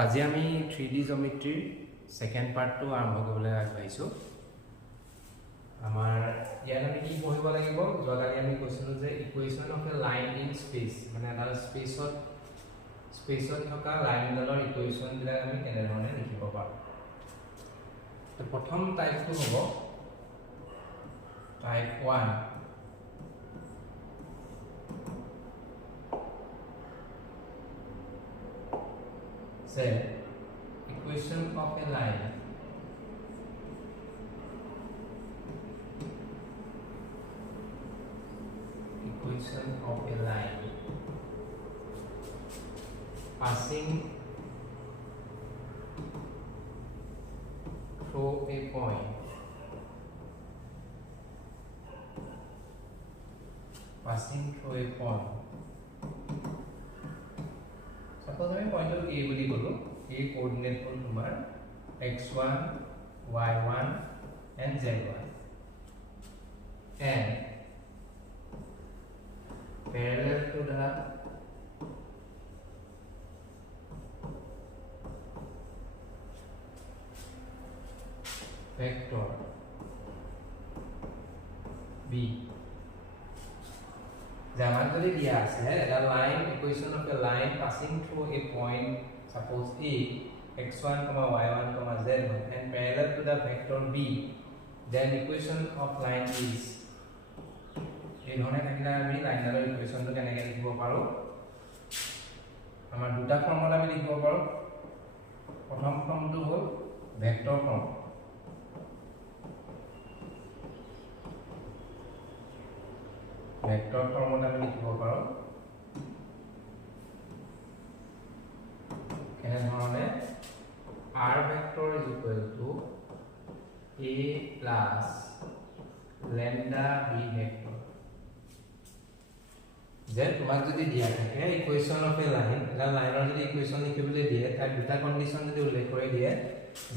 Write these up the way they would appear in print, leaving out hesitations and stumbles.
আজি আমি 3D geometry second part to আৰম্ভ কৰিবলৈ আগবাঢ়িছো আমাৰ ইয়াত আমি কি পঢ়িব লাগিব যোৱাকালি আমি কৈছিলো যে equation of a line in space মানে এটা স্পেচত থকা লাইনডালৰ ইকুৱেশ্যন বিলাক আমি কেনে ধৰণে লিখিব পাৰোঁ তো প্ৰথম টাইপটো হ'ব type 1 say equation of a line passing through a point suppose আমি পয়েন্ট A বুলি কলো A কোঅর্ডিনেট হল তোমাৰ x1 y1 and z1 and parallel to the vector b Jaman tadi dia ada line equation of a line passing through a point suppose A x1, y1, z1 and parallel to the vector b then equation of line is এই ধৰণে থাকিলে আমি লাইনডালৰ ইকুৱেশ্যনটো কেনেকৈ লিখিব পাৰোঁ আমাৰ দুটা formula আমি লিখিব পাৰোঁ প্ৰথম ফৰ্মটো হ'ল ভেক্টৰ ফৰ্ম vector formula আমি লিখিব পাৰো কেনে ধৰণে r vector is equal to a plus lambda b vector যে তোমাক যদি দিয়া থাকে ইকুৱেশ্যন অফ এ লাইন এটা লাইনৰ যদি ইকুৱেশ্যন লিখিবলৈ দিয়ে তাৰ দুটা কন্ডিশন যদি উল্লেখ কৰি দিয়ে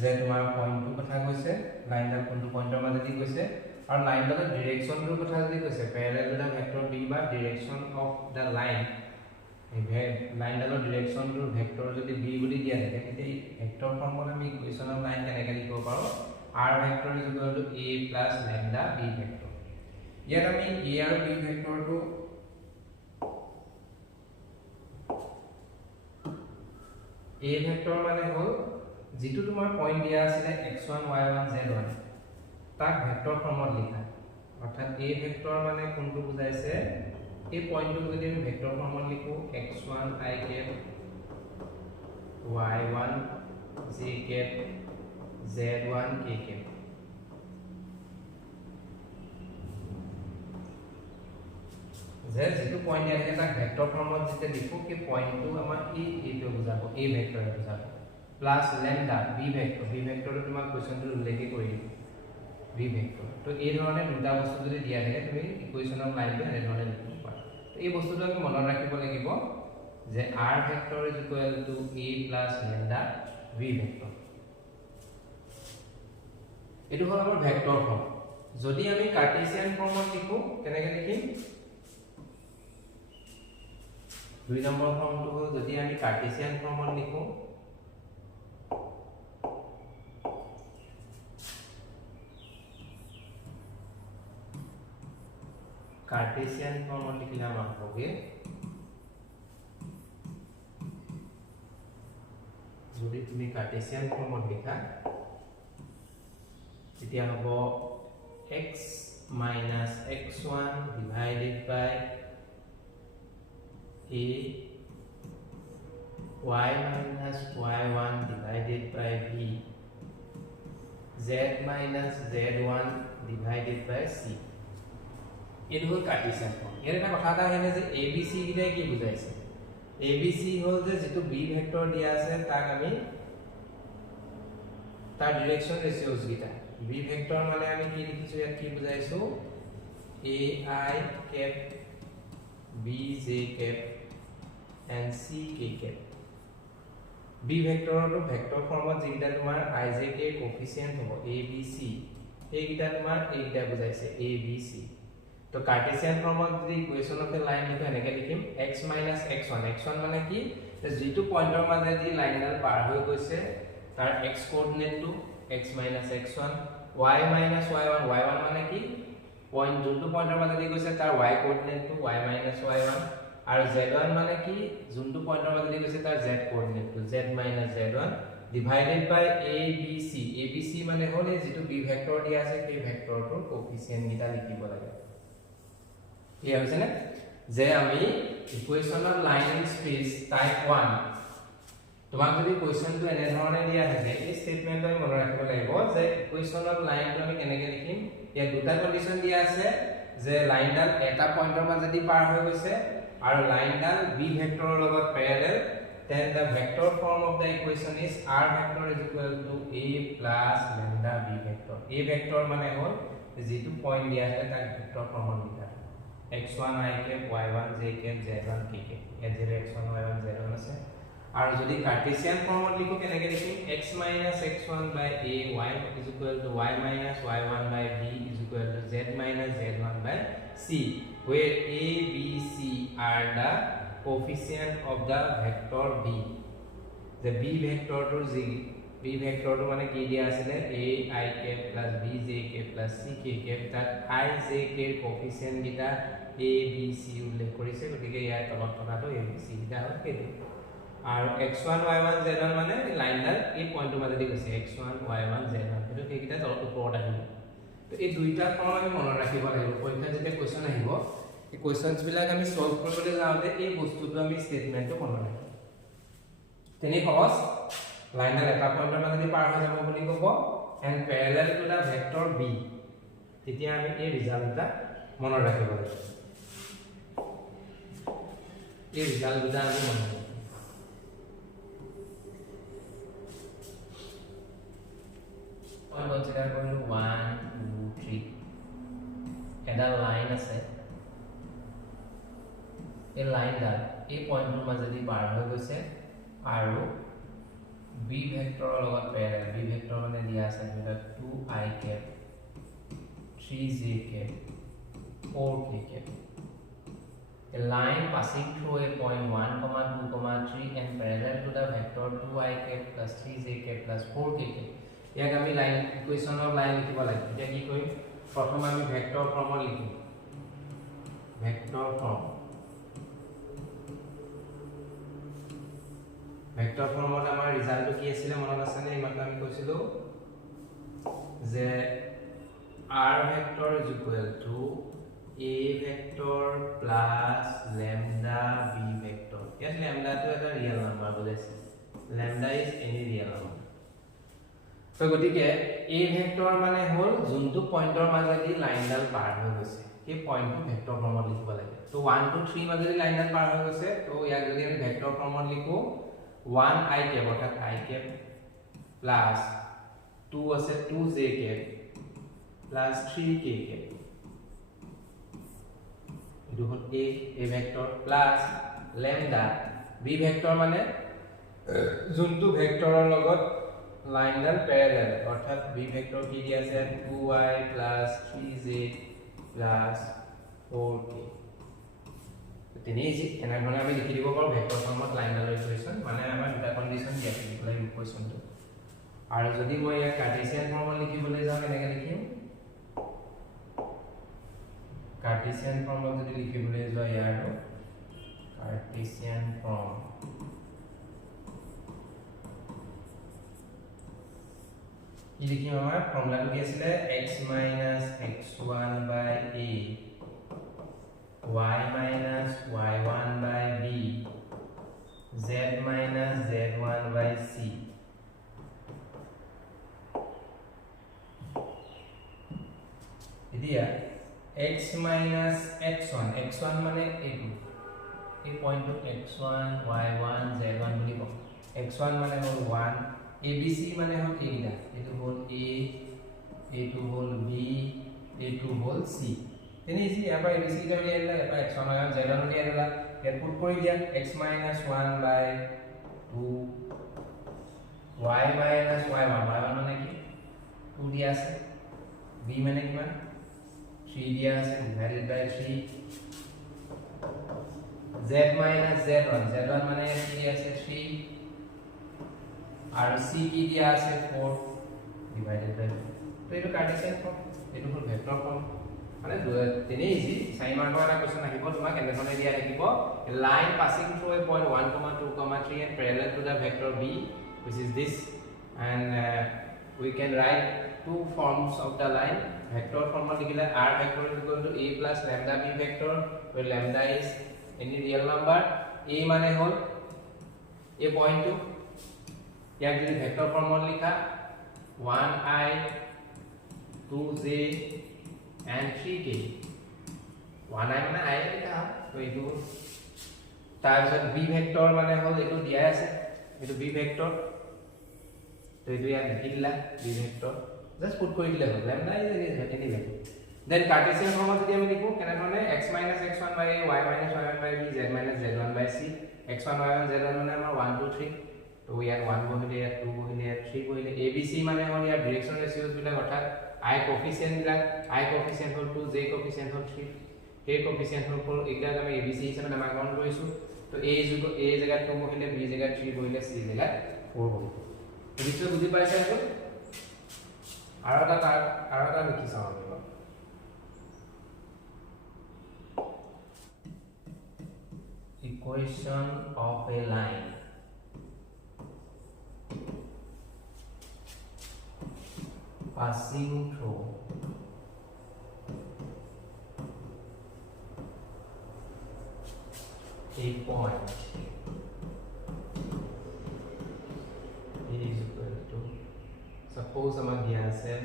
যে তোমাৰ পইণ্টৰ কথা কৈছে লাইনডাল কোনটো পইণ্টৰ মাজেদি গৈছে और लाइन का डायरेक्शन रो কথা যদি কৈছে parallel to the vector b বা direction of the line line डाলৰ डायरेक्शन रो वेक्टर যদি b বুলি দিয়া থাকে তেতিয়া ভেক্টৰ ফৰ্মুলা আমি ইকুৱেশ্যন অফ লাইন কেনেকৈ লিখিব পাৰো r vector is equal to a plus lambda b vector ইয়াত আমি a আৰু b ভেক্টৰটো a ভেক্টৰ মানে হ'ল যেটো তোমাৰ পইণ্ট দিয়া আছিল x1 y1 z1 তাক ভেক্টৰ ফৰ্মত লিখা অৰ্থাৎ a ভেক্টৰ মানে কোনটো বুজাইছে এই পইণ্টটো যদি আমি ভেক্টৰ ফৰ্মত লিখো x1 i cap y1 j cap z1 k cap যেটো পইণ্ট আছে তাক ভেক্টৰ ফৰ্মত যেতিয়া লিখো কি পইণ্টটো আমাৰ এইটো বুজাব a ভেক্টৰ বুজাব প্লাস ল্যাম্ডা b ভেক্টৰটো তোমাক কোৱেশ্চনটো উল্লেখ কৰি দিব b ভেক্টৰ তো এই ধৰণে দুটা বস্তু যদি দিয়া থাকে তুমি ইকুৱেশ্যন অফ লাইনটো এই ধৰণে লিখিব পাৰা তো এই বস্তুটো আমি মনত ৰাখিব লাগিব যে r vector is equal to a plus lambda b vector এটো হ'ল আমাৰ ভেক্টৰ ফৰ্ম যদি আমি কাৰ্টেছিয়ান ফৰ্মত লিখো কেনেকৈ লিখিম দুই নম্বৰ ফৰ্মটো হ'ল যদি আমি কাৰ্টেছিয়ান ফৰ্মত লিখো कार्टेशियन फॉर्म लिखला मानोगे যদি তুমি কার্টেशियन ফর্মত লিখা তেতিয়া হ'ব x minus x1 divided by a y minus y1 divided by b z minus z1 divided by c এটো হল কার্টেছিয়ান ফর্ম এর এটা কথা এটা হেনে যে abc গিটা কি বুঝাইছে abc হল যে যেটো b ভেক্টর দিয়া আছে তাক আমি তার ডাইরেকশন রেশিওস গিটা b ভেক্টর মানে আমি কি লিখিছো ইয়াত কি বুঝাইছো ai cap bj cap and ck cap b ভেক্টৰৰ ভেক্টৰ ফৰ্মত যেটা তোমাৰ ijk কোএফিচিয়েন্ট হ'ব abc এইটা তোমাৰ এইটা বুজাইছে abc तो कार्टेशियन फॉर्म में যদি ইকুয়েशन অফ এ লাইন লিখো এনেকে লিখিম x - x1 x1 মানে কি যেটো পয়েন্টৰ মাজেদি লাইনডাল পাৰ হৈ গৈছে তাৰ x কোঅৰ্ডিনেটটো x - x1 y - y1 y1 মানে কি পয়েন্ট যোনটো পয়েন্টৰ মাজেদি গৈছে তাৰ y কোঅৰ্ডিনেটটো y - y1 আৰু z1 মানে কি যোনটো পয়েন্টৰ মাজেদি গৈছে তাৰ z কোঅৰ্ডিনেটটো z - z1 divided by abc abc মানে হল এই যেটো b ভেক্টৰ দিয়া আছে সেই ভেক্টৰটোৰ কোএফিচিয়েন্ট গিটা লিখিব লাগে কি হৈছে না যে আমি equation of line in space type 1 তোমাক যদি কোৱেশ্চনটো এনে ধৰণে দিয়া থাকে এই স্টেটমেন্টটো আমি মনত ৰাখিব লাগিব যে ইকুয়েশন অফ লাইনটো আমি কেনেকৈ লিখিম ইয়াত দুটা কন্ডিশন দিয়া আছে যে লাইনডাল এটা পয়েন্টৰ মাজেদি পাৰ হৈ গৈছে আৰু লাইনডাল b ভেক্টৰৰ লগত প্যাৰালেল then the vector form of the equation is r vector is equal to a plus lambda b vector a vector মানে হল যেটো পয়েন্ট দিয়া আছে তাক ভেক্টৰ ফৰ্মত লিখা x1 i cap y1 j cap z1 k cap ইয়াত যে x1 y1 z1 আছে আৰু যদি কাৰ্টেছিয়ান ফৰ্মত লিখো কেনেকৈ লিখিম x - x1 by a y is equal to y - y1 by b is equal to z - z1 by c where a b c are the coefficient of the vector b the b vector to z b vector to মানে কি দিয়া আছিল a I cap plus b j cap plus c k cap that I j k coefficient গিটা a b c উল্লেখ কৰিছে গতিকে ইয়াৰ তলত থকাটো a b c গিটা হ'ল কেটো আৰু x1 y1 z1 মানে লাইনডাল এই পয়েন্টৰ মাজেদি গৈছে x1 y1 z1 এটো কেকিটা তলত ওপৰত আহিব তো এই দুইটা ফৰ্ম আমি মনত ৰাখিব লাগিব পৰীক্ষা যেতিয়া কোৱেশ্চন আহিব এই কোৱেশ্চনস বিলাক আমি সলভ কৰিবলৈ যাওঁতে এই বস্তুটো আমি স্টেটমেন্টটো মনত ৰাখিব তেনে সহজ লাইনডাল এটা পয়েন্টৰ মাজেদি পাৰ হৈ যাব বুলি ক'ব and parallel to the vector b তেতিয়া আমি এই ৰিজাল্টটা মনত ৰাখিব লাগিব এই ৰিজাল্টটা আমি মনত ৰাখিব I consider going to 1 2 3 and a line আছে এই লাইনডাল এই পয়েন্টৰ মাজেদি পাৰ হৈ গৈছে আৰু b ভেক্টৰৰ লগত প্যাৰালেল b ভেক্টৰ মানে দিয়া আছে এটা 2i cap 3j cap 4k cap a line passing through a point 1 2 3 and parallel to the vector 2i cap plus 3j cap plus 4k cap ইয়াক আমি লাইন ইকুয়েশন অফ লাইন লিখিব লাগে এটা কি কৰিম প্ৰথম আমি ভেক্টৰ ফৰ্মত লিখিম ভেক্টৰ ফৰ্ম ভেক্টৰ ফৰ্মত আমাৰ ৰিজাল্টটো কি আছিল মনত আছে নে ইমান আমি কৈছিলো যে r vector is equal to a vector plus lambda b vector ইয়াত lambda টো এটা ৰিয়েল নাম্বাৰ বলেছে lambda is any real number তো গতিকে a ভেক্টৰ মানে হল যোনটো পয়েন্টৰ মাজেদি লাইনডাল পাৰ হৈ গৈছে এই পয়েন্টটো ভেক্টৰ ফৰ্মত লিখিব লাগে তো 1 2 3 মাজেদি লাইনডাল পাৰ হৈ গৈছে তো ইয়াক যদি আমি ভেক্টৰ ফৰ্মত লিখো 1 i cap অৰ্থাৎ i cap plus 2 আছে 2j cap plus 3k cap এটো হল a vector plus lambda b vector মানে যোনটো ভেক্টৰৰ লগত লাইনডাল প্যারালাল অর্থাৎ b ভেক্টর কি দিয়া আছে 2i plus 3j plus 4k তেনে এনা ধৰণে আমি লিখি দিব পাৰো ভেক্টৰ ফৰ্মত লাইনডালৰ ইকুয়েশন মানে আমাৰ দুটা কন্ডিশন দিয়া আছে এই ইকুয়েশনটো আৰু যদি মই ইয়াক কাৰ্টেছিয়ান ফৰ্মত লিখিবলৈ যাওঁ কেনেকৈ লিখিম কাৰ্টেছিয়ান ফৰ্মত যদি লিখিবলৈ যোৱা ইয়াৰটো কাৰ্টেছিয়ান ফৰ্ম কি লিখিম আমাৰ ফৰ্মুলাটো কি আছিল x - x1 by a y - y1 by b z - z1 by c এতিয়া x - x1 মানে এইটো এই পয়েন্টটো x1 y1 z1 বুলি কম x1 মানে হল 1 abc মানে হল এইটা এটো হল a এটো হল b এটো হল c তেনে ইজি আপা abc টা উলিয়াই দিলা আপা x1 y1 z1 উলিয়াই দিলা এর পুট কৰি দিয়া x - 1 by 2 y - y1 মানে কি 2 দিয়া আছে b মানে কিমান 3 দিয়া আছে divided by 3 z z minus z1 z1 মানে কি আছে 3 আৰু c কি দিয়া আছে 4 ডিভাইডেড বাই তো এইটো কাৰ্টেছিয়ান ফৰ্ম এইটো হ'ল ভেক্টৰ ফৰ্ম মানে তেনে ইজি 4 মাৰ্কৰ এটা কোৱেশ্চন আহিব তোমাক এনেধৰণে দিয়া থাকিব line passing through A point 1, 2, 3 and parallel to the vector b which is this and we can write two forms of the line vector form likile r vector is equal to a plus lambda b vector where lambda is any real number a mane hol a point to yak jodi vector form likha 1i 2j and 3k 1i mane i likha to etu tar b vector mane hol etu dia ase etu b vector तो ये यार लिखिला b vector just put kori dile hol lambda is any value then cartesian form jodi ami likho kena dhone x minus x1 by a y minus y1 by b z minus z1 by c x1 y1 z1 mane amar 1 2 3 to yaar 1 bohile yaar 2 bohile yaar 3 bohile abc mane hol yaar direction ratios bilak orthat I coefficient bilak I coefficient hol 2 j coefficient hol 3 k coefficient hol 4 ekla ami abc hisabe namakron korisu to a is equal a jaga 2 bohile b jaga 3 bohile c jaga 4 bohile নিশ্চয় বুঝি পাইছে এখন আৰু এটা লিখি চাও আমি equation of a line passing through a point is equal to suppose amar diya ase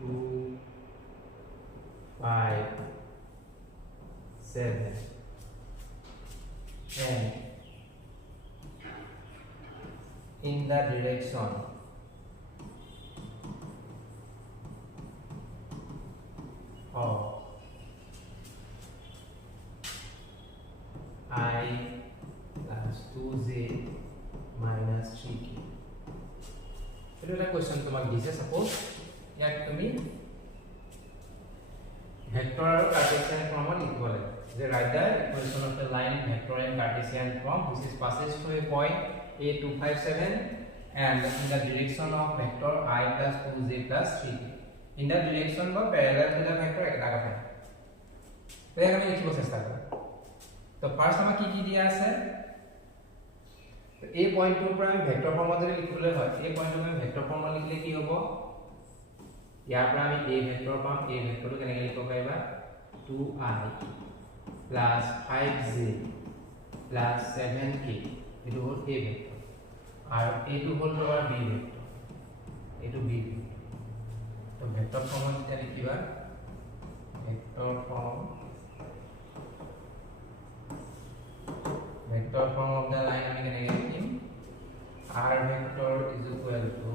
2 5 7 and in the direction of I plus 2j minus 3k itu ada question তোমাক দিছে suppose ইয়াক তুমি vector আৰু cartesian form লিখিব লাগে যে write the equation of a line in vector and cartesian form which is passes through a point a257 and in the direction of vector I plus 2j plus 3k in the direction বা parallel to the vector এটা কথা তো আমি লিখিব চেষ্টা কৰো তো first আমাক কি দিয়া আছে তো এই পয়েন্টৰ পৰা আমি ভেক্টৰ ফৰ্মত যদি লিখিবলৈ হয় এই পয়েন্টক আমি ভেক্টৰ ফৰ্মত লিখিলে কি হ'ব ইয়াৰ পৰা আমি a ভেক্টৰ পাম a ভেক্টৰটো কেনেকৈ লিখিব পাৰিবা 2i plus 5j plus 7k এটো হ'ল a ভেক্টৰ আৰু এটো হ'ল তোমাৰ b ভেক্টৰ এটো b ভেক্টৰ তো ভেক্টৰ ফৰ্মত এতিয়া লিখিবা vector form of the line আমি কেনেকৈ লিখিম r vector is equal to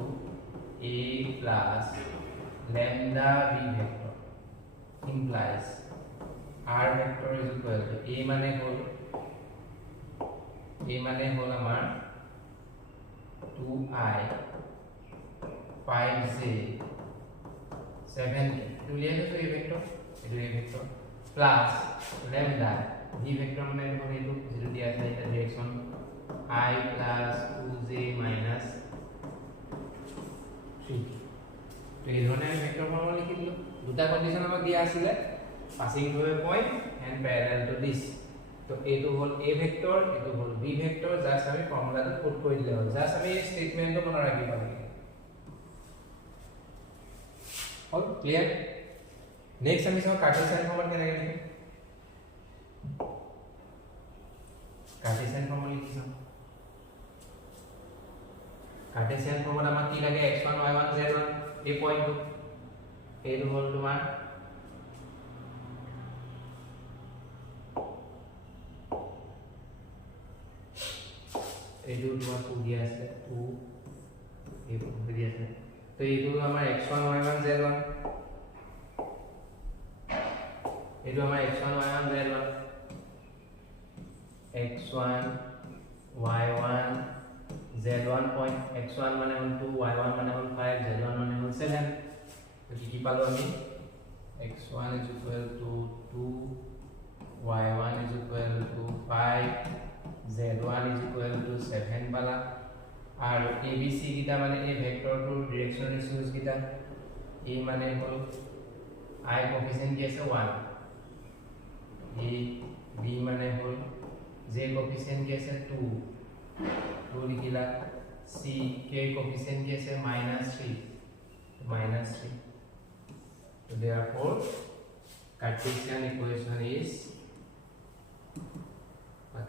a plus lambda b vector implies r vector is equal to a মানে হল আমার 2i 5j 7k to লিখে তো a vector plus lambda b vector মানে হল এটো যেটো দিয়া আছে এটা direction I plus 2j minus 3 তো এই ধরনের ভেক্টর ফর্ম লিখি দিলো দুটা কন্ডিশন আমাক দিয়া আছিল passing through a point and parallel to this তো এটো হল a ভেক্টর এটো হল b ভেক্টর জাস্ট আমি ফর্মুলাটো পুট কৰি দিলে হল জাস্ট আমি এই স্টেটমেন্টটো মনে ৰাখিব লাগে হল ক্লিয়াৰ নেক্সট আমি চাও কাৰ্টেছিয়ান ফৰ্মত কেনেকৈ লিখিম কাৰ্টেছিয়ান ফৰ্ম লিখি চাও কাৰ্টেছিয়ান ফৰ্মত আমাক কি লাগে x1 y1 z1 এই পয়েন্টটো এইটো হল তোমাৰ এইটো তোমাৰ 2 দিয়া আছে 2 এইটো দিয়া আছে তো এইটো আমাৰ x1 y1 z1 এইটো আমাৰ x1 y1 z1 x1 y1 z1 point x1 মানে হল 2 y1 মানে হল 5 z1 মানে হল 7 তো কি পালো আমি x1 is equal to 2 y1 is equal to 5 z1 is equal to 7 pala আৰু abc কিটা মানে এই ভেক্টৰটোৰ ডিৰেকচন ৰেচিওস কিটা a মানে হল i কোএফিসিয়েন্ট কি আছে 1 a b মানে হল j কোএফিসিয়েন্ট কি আছে 2 লিখিলা c k কোএফিসিয়েন্ট কি আছে -3 so therefore Cartesian equation is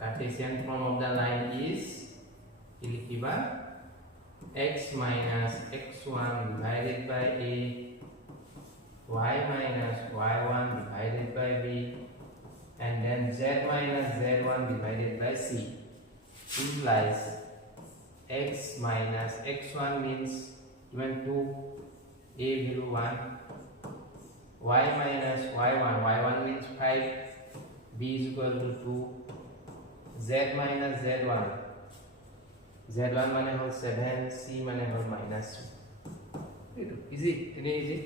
Cartesian form of the line is x minus x1 divided by a y minus y1 divided by b and then z minus z1 divided by c implies x minus x1 means given 2 a value 1 y minus y1 means 5 b is equal to 2 z minus z1 মানে হল 7 c মানে হল -2 এটো easy এনে easy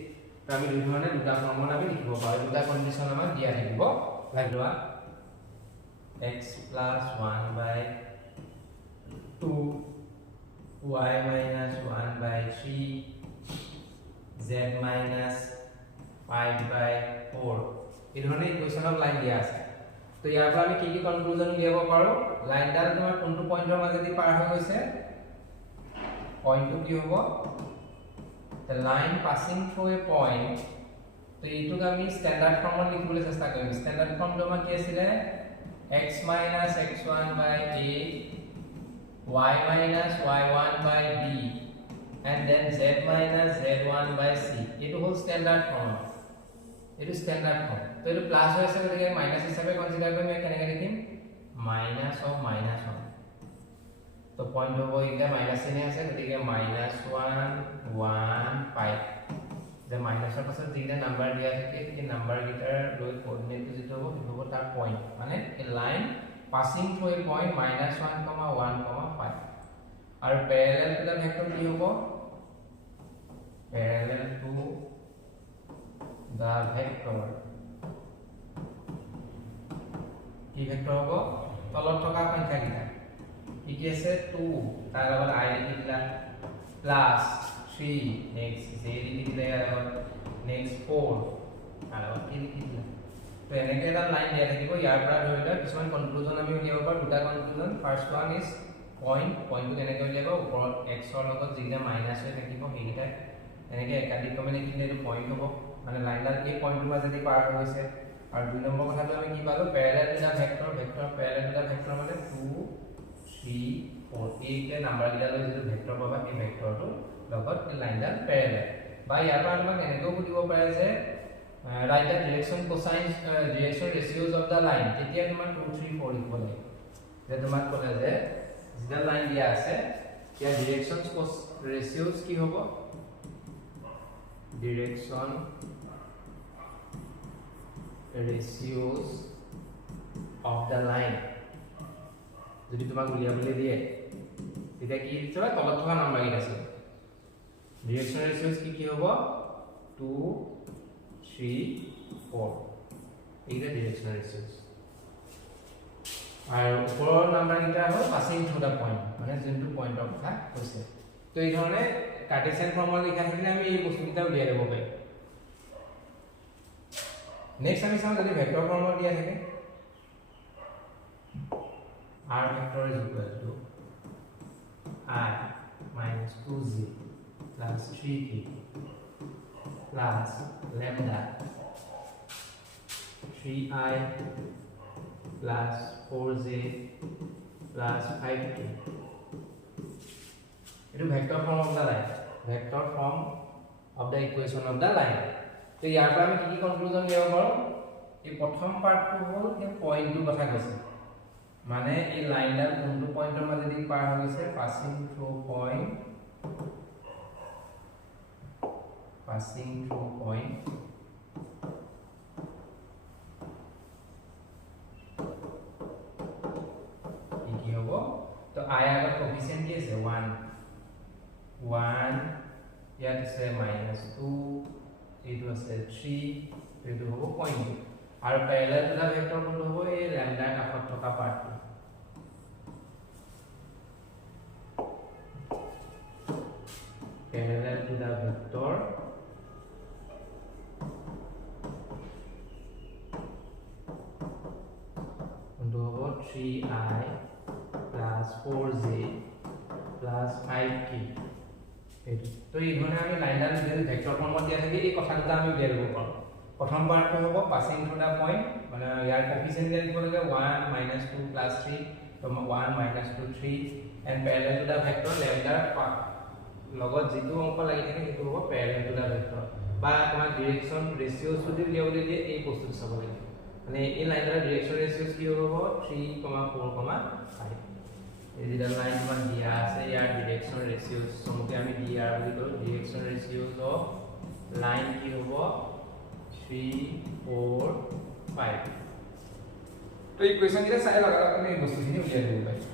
তো আমি দুই ধৰণে দুটা formula আমি লিখিব পাৰো দুটা কন্ডিশন আমাৰ দিয়া থাকিব লাগলোৱা x plus 1 by 2 y minus 1 by 3 z minus 5 by 4 এই ধৰণে ইকুৱেশন অফ লাইন দিয়া আছে তো ইয়াৰ পৰা আমি কি কি কনক্লুজন উলিয়াব পাৰো লাইনডাল তোমাৰ কোনটো পইণ্টৰ মাজেদি পাৰ হৈ গৈছে পইণ্টটো কি হ'ব the line passing through a point তো এইটোক আমি স্ট্যান্ডার্ড ফর্মত লিখিবলৈ চেষ্টা কৰিম স্ট্যান্ডাৰ্ড ফৰ্মটো আমাৰ কি আছিল x minus x1 by a y minus y1 by b and then z minus z1 by c এইটো হল স্ট্যান্ডার্ড ফর্ম এটো স্ট্যান্ডার্ড ফর্ম তো এটো প্লাস হৈ আছে গতিকে মাইনাস হিচাপে কনসিডার কৰিম কেনেকৈ লিখিম minus of minus 1 তো পয়েন্ট হ'ব এটা মাইনাস চিহ্ন আছে গতিকে -1 1 5 যে মাইনাসৰ পাছত যিটা নাম্বাৰ দিয়া থাকে এই নাম্বাৰ গিটাৰ লৈ কোঅৰ্ডিনেটটো যেটো হ'ব সেইটো হ'ব তাৰ পয়েন্ট মানে এ লাইন পাসিং থ্ৰু এ পয়েন্ট -1, 1, 5 আৰু প্যাৰালেল টু দা ভেক্টৰ কি হ'ব প্যাৰালেল টু দা ভেক্টৰ কি ভেক্টৰ হ'ব তলত থকা সংখ্যা কিটা কি আছে 2 তাৰ লগত i লিখিলা প্লাস 3 নেক্সট z লিখিলা আৰু নেক্সট 4 আৰু কি লিখিলা তো এনেকে এটা লাইন দিয়া থাকিব ইয়াৰ পৰা ধৰিলা কিছুমান কনক্লুজন আমি উলিয়াব পাৰো দুটা কনক্লুজন ফাৰ্স্ট ওয়ান ইজ পইণ্টটো কেনেকৈ উলিয়াব ওপৰত x ৰ লগত যিটা মাইনাস হৈ থাকিব সেইটা এনেকে একাধিক ক্ৰমে লিখিলে এইটো পইণ্ট হ'ব মানে লাইনডাল এই পইণ্টৰ মাজেদি পাৰ হৈ গৈছে আৰু দুই নম্বৰ কথাটো আমি কি পালো parallel to the vector parallel to the vector মানে 2 3 4 এইটা নাম্বাৰ গিটালৈ যেটো ভেক্টৰ পাবা এই ভেক্টৰটো লগত এই লাইনডাল প্যাৰালেল বা ইয়াৰ পৰা আমাক এনেকৈ বুজিব পাৰে যে right the direction cosine direction ratios of the line তেতিয়া তোমাৰ 2 3 4 লিখিব লাগে যে তোমাক ক'লে যে যেটা লাইন দিয়া আছে ইয়াৰ ডিৰেকচন ৰেচিওস কি হ'ব direction ratios of the line যদি তোমাক উলিয়াবলৈ দিয়ে তেতিয়া কি হিচাপে তলত থকা নাম্বাৰ গিটা আছে ডিৰেকচন ৰেচিওস কি হ'ব 2 3 4 এইটা ডিৰেকচন ৰেচিওস আৰু ওপৰৰ নাম্বাৰ গিটা হ'ল পাসিং থ্ৰু দা পয়েন্ট মানে যোনটো পয়েন্টৰ কথা কৈছে তো এই ধৰণে কাৰ্টেছিয়ান ফৰ্মুলা লিখা থাকিলে আমি এই বস্তুকিটা উলিয়াই ল'ব পাৰিম नेक्स्ट আমি চাও যদি ভেক্টৰ ফৰ্মত দিয়া থাকে r vector is equal to I minus 2z plus 3k plus lambda 3i plus 4j plus 5k it is vector form of the line vector form of the equation of the line তো ইয়াৰ পৰা আমি কি কি conclusion লিয়াব পাৰো এই প্ৰথম পাৰ্টটো হ'ল এই পইণ্টটো কথা কৈছে মানে এই লাইনডাল কোনটো পইণ্টৰ মাজেদি পাৰ হৈ গৈছে পাসিং থ্ৰু পইণ্ট কি হ'ব তো i আগত কোএফিসিয়েন্ট কি আছে 1 ইয়াত আছে -2 এইটো আছে 3 এইটো হ'ব পইণ্ট আৰু প্যাৰেলাল টু দা ভেক্টৰ কোনটো হ'ব এই ল্যামডাৰ কাষত থকা পাৰ্টটো parallel to the vector into about 3i plus 4j plus 5k তো এই ধৰণে আমি লাইনডাল যদি ভেক্টৰ ফৰ্মত দিয়া থাকে এই কথা দুটা আমি উলিয়াই ল'ব পাৰোঁ প্ৰথম পাৰ্টটো হ'ব পাছিং থ্ৰু দা পইণ্ট মানে ইয়াৰ কোফিচিয়েন্ট দিয়া দিব লাগে 1 - 2 + 3 তো 1 - 2 3 and parallel to the vector lambda লগত যেটো অংক লাগি থাকে সেইটো হ'ব প্যাৰেলাল টু দা ভেক্টৰ বা তোমাক ডিৰেকচন ৰেশিওস যদি উলিয়াবলৈ দিয়ে এই বস্তুটো চাব লাগে মানে এই লাইনৰ ডিৰেকচন ৰেশিওস কি হ'ব 3, 4, 5 এই যেটা লাইন তোমাক দিয়া আছে ইয়াৰ ডিৰেকচন ৰেশিওস সমকে আমি dr বুলি কৰো ডিৰেকচন ৰেশিওস অফ লাইন কি হ'ব 3, 4, 5 তো এই কোৱেশ্চন কেইটা চাই লগা আমি এই বস্তুখিনি উলিয়াই দিব পাৰিম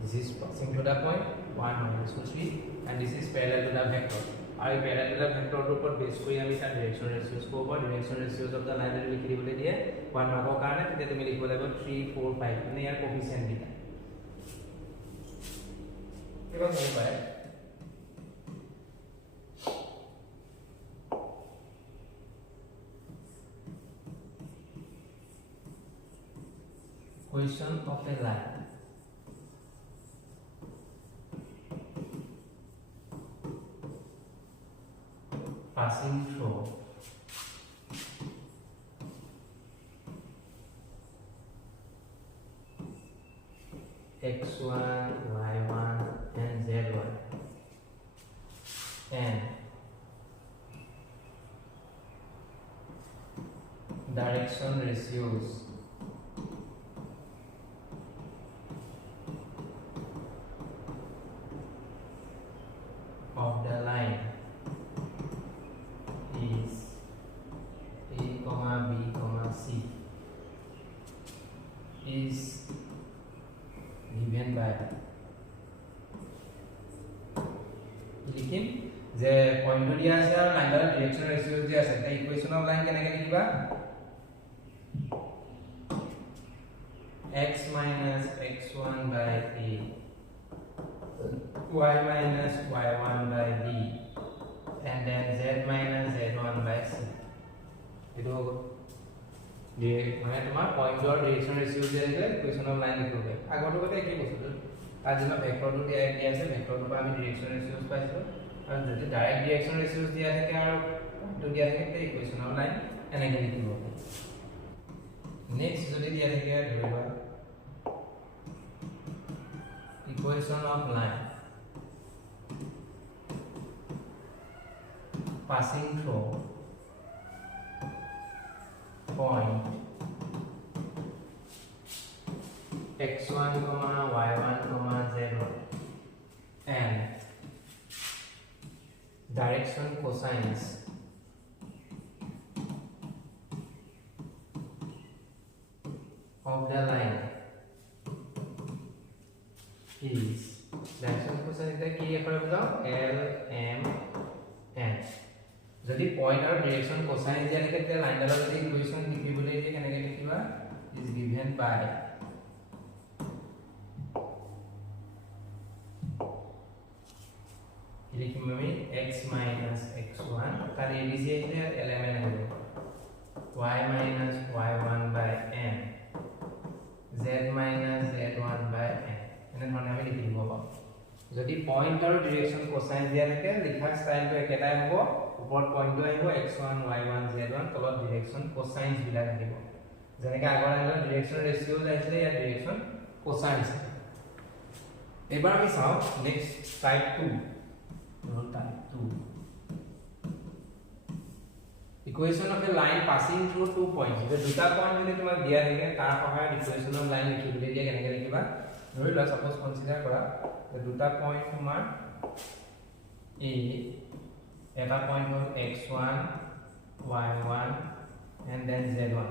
this is passing to the point 1 - 2 3 and this is parallel to the vector আৰু parallel to the vector ওপৰত বেস কৰি আমি তাৰ ডিৰেকচন ৰেশিওস ক'ব ডিৰেকচন ৰেশিওস অফ দা লাইন যদি লিখি দিবলৈ দিয়ে 1 মাৰ্কৰ কাৰণে তেতিয়া তুমি লিখিব লাগিব 3 4 5 মানে ইয়াৰ কোফিচিয়েন্ট দিটা এবাৰ কি পায় question of a line passing through x1 y1 and z1 and direction ratios of the line is a comma b comma c is given by লিখিম যে পয়েন্ট দিয়া আছে আৰু লাইনৰ ডিৰেকচন ৰেশিওস দিয়া আছে তাই ইকুয়েশন অফ লাইন কেনেকৈ লিখিবা x minus x1 by a y minus y1 by b and then z minus z1 by c itu দিয়ে মানে তোমাৰ পয়েন্টৰ ডিৰেকচন ৰেশিও দিয়া আছে ইকুয়েশন অফ লাইন লিখিব লাগে আগৰটো কথা কি বস্তু তাৰ যেন ভেক্টৰটো দিয়া আছে ভেক্টৰটো পৰা আমি ডিৰেকচন ৰেশিওস পাইছো আৰু যদি ডাইৰেক্ট ডিৰেকচন ৰেশিওস দিয়া থাকে আৰু পয়েন্টটো দিয়া থাকে তে ইকুয়েশন অফ লাইন এনেকৈ লিখিব নেক্সট যদি দিয়া থাকে ধৰিবা equation of line passing through point x1, y1, z1 and direction cosines of the line is direction cosine এটা কি এফালে বুজাও l m n যদি পয়েন্ট আৰু ডিৰেকচন কোসাইন দিয়া থাকে তে লাইনডালৰ যদি ইকুয়েশন লিখিবলৈ দিয়ে কেনেকৈ লিখিবা is given by লিখিম আমি x minus x1 তার abc আছে আর lmn আছে y minus y1 by n z minus z1 by n এনে ধৰণে আমি লিখি দিব পাৰোঁ যদি পয়েন্ট আৰু ডিৰেকচন কোসাইন দিয়া থাকে লিখাৰ ষ্টাইলটো একেটাই হ'ব ওপৰত পয়েন্টটো আহিব x1 y1 z1 তলত ডিৰেকচন কোসাইনস বিলাক আহিব যেনেকৈ আগৰ লাইনৰ ডিৰেকচন ৰেশিওস আহিছিলে ইয়াৰ ডিৰেকচন কোসাইনস এবাৰ আমি চাওঁ next type 2 type 2 equation of a line passing through two points যে দুটা পয়েন্ট যদি তোমাক দিয়া থাকে তাৰ সহায়ত ইকুয়েশন অফ লাইন লিখিবলৈ দিয়ে কেনেকৈ লিখিবা ধৰি লোৱা সাপোজ কনসিডাৰ কৰা যে দুটা পয়েন্ট তোমাৰ a এটা পয়েন্ট হ'ল x1 y1 and then z1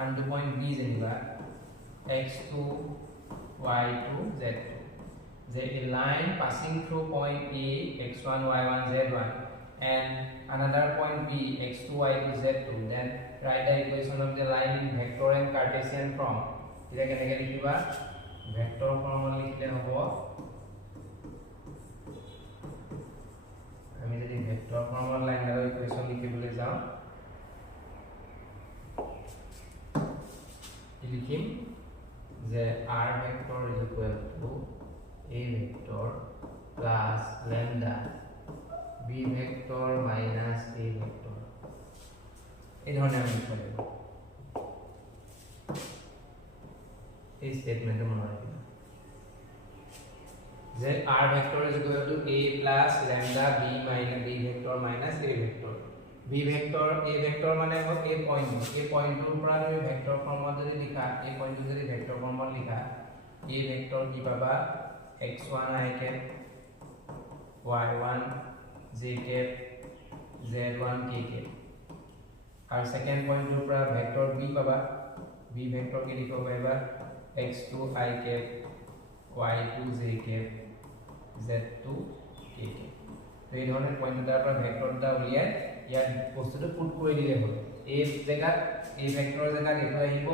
and the point b যেনিবা x2 y2 z2 the line passing through point a x1 y1 z1 and another point B x2 y2 z2, then write the equation of the line in vector and Cartesian form. Ita keneke likhiba vector form likhile hobo ami jodi vector form line dar equation likhibole jao likhim যে r vector is equal to a vector plus lambda b vector minus a vector এই ধরনের আমি লিখব এই স্টেটমেন্টে মনে রাখবেন যে r vector is equal to a plus lambda b minus b vector minus a vector b vector a vector মানে হল a পয়েন্টৰ পৰা তুমি ভেক্টৰ ফৰ্মত যদি লিখা a পয়েন্টটো যদি ভেক্টৰ ফৰ্মত লিখা a vector কি পাবা x1 i cap y1 j cap z1 k cap और सेकंड पॉइंट ৰ পৰা ভেক্টৰ b পাবা b ভেক্টৰ কি লিখিব পাৰিবা x2 i cap y2 j cap z2 k cap তো এই ধৰণৰ পয়েন্ট এটাৰ পৰা ভেক্টৰ এটা উলিয়াই ইয়াত বস্তুটো পুট কৰি দিলে হ'ল এই জায়গাত এই ভেক্টৰৰ জায়গাত এটো আহিব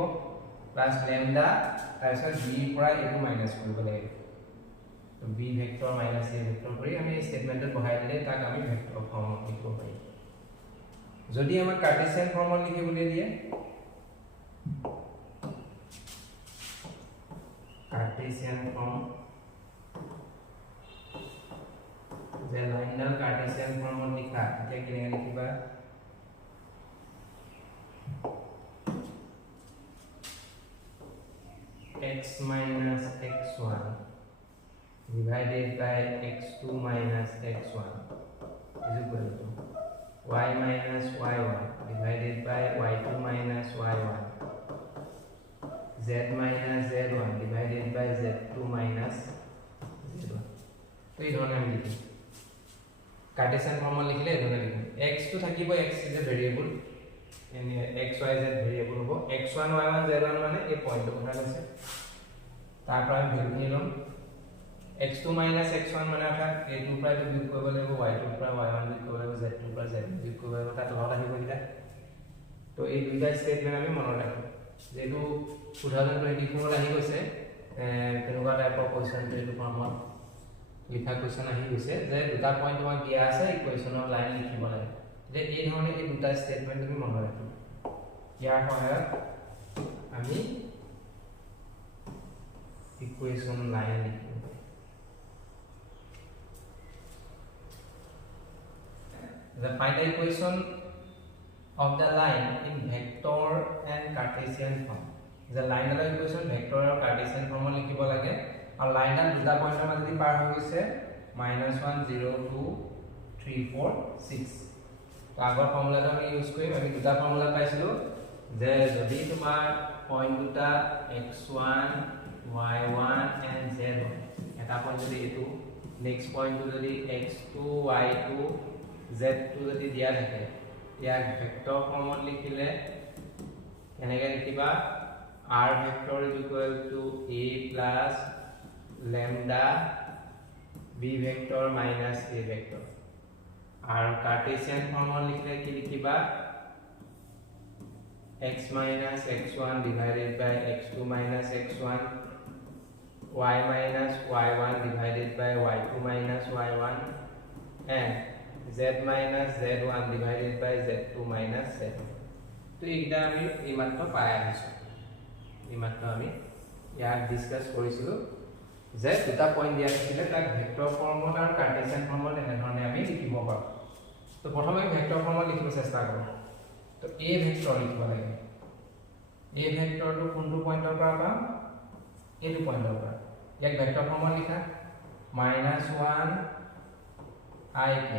প্লাস ল্যাম্ডা তাৰপিছত b পৰা এটো মাইনাস কৰিব লাগিব তো b vector minus a vector কৰি আমি এই স্টেটমেন্টত বহাই দিলে তাক আমি ভেক্টৰ ফৰ্মত লিখিব পাৰিম যদি আমাক কাৰ্টেসিয়ান ফৰ্মত লিখিবলৈ দিয়ে কাৰ্টেসিয়ান ফৰ্ম যে লাইনডাল কাৰ্টেসিয়ান ফৰ্মত লিখা এতিয়া কেনেকৈ লিখিবা x minus x1 divided by x2 minus x1 is equal to y minus y1 divided by y2 minus y1 z minus z1 divided by z2 minus z1 তো এই ধৰণে আমি লিখিম কাৰ্টেসিয়ান ফৰ্মত লিখিলে এই ধৰণে লিখিম x তো থাকিব x is a variable এনে x y z ভেৰিয়েবল হ'ব x1 y1 z1 মানে এই পয়েন্টৰ কথা কৈছে তাৰ পৰা আমি ভেলু লম x2 minus x1 মানে অৰ্থাৎ a2 পৰা a2 বিয়োগ কৰিব লাগিব y2 পৰা y1 বিয়োগ কৰিব লাগিব z2 পৰা z2 বিয়োগ কৰিব লাগিব তাত লগত আহিব কিটা তো এই দুইটা স্টেটমেন্ট আমি মনত ৰাখিম যেটো 2024 আহি গৈছে তেনেকুৱা টাইপৰ কোৱেশ্চন এইটো ফৰ্মত লিখা কোৱেশ্চন আহি গৈছে যে দুটা পয়েন্ট তোমাক দিয়া আছে ইকুৱেশনৰ লাইন লিখিব লাগে যে এই ধৰণে এই দুটা স্টেটমেন্ট তুমি মনত ৰাখিবা ইয়াৰ সহায়ত আমি ইকুৱেশন লাইন লিখিব the find the equation of the line in vector and Cartesian form the line of the equation vector or Cartesian form লিখিব লাগে আৰু লাইনটা দুটা পয়েন্টৰ মাজেদি পাৰ হৈ গৈছে -1 0 2 3 4 6 তো আগৰ ফৰ্মুলাটো আমি ইউজ কৰিম আমি দুটা ফৰ্মুলা পাইছিলো যে যদি তোমাৰ পয়েন্ট দুটা x1 y1 and z1 এটা পয়েন্ট যদি এটো নেক্সট পয়েন্টটো যদি x2 y2 z2 যদি দিয়া থাকে ইয়াক ভেক্টৰ ফৰ্মত লিখিলে কেনেকৈ লিখিবা r vector is equal to a plus lambda b vector minus a vector আর কার্টেসিয়ান ফর্মত লিখলে কি লিখিবা x minus x1 divided by x2 minus x1 y minus y1 divided by y2 minus y1 and z minus z1 divided by z2 minus z1 তো এইটা আমি এইমাত্ৰ পাই আহিছো এইমাত্ৰ আমি ইয়াক ডিসকাস কৰিছিলো যে দুটা পয়েন্ট দিয়া থাকিলে তাক ভেক্টৰ ফৰ্মত আৰু কাৰ্টেসিয়ান ফৰ্মত এনে ধৰণে আমি লিখিব পাৰো তো প্ৰথমে ভেক্টৰ ফৰ্মত লিখিব চেষ্টা কৰো তো a ভেক্টৰ লিখিব লাগে a ভেক্টৰটো কোনটো পয়েন্টৰ পৰা পাম এইটো পয়েন্টৰ পৰা ইয়াক ভেক্টৰ ফৰ্মত লিখা -1 i k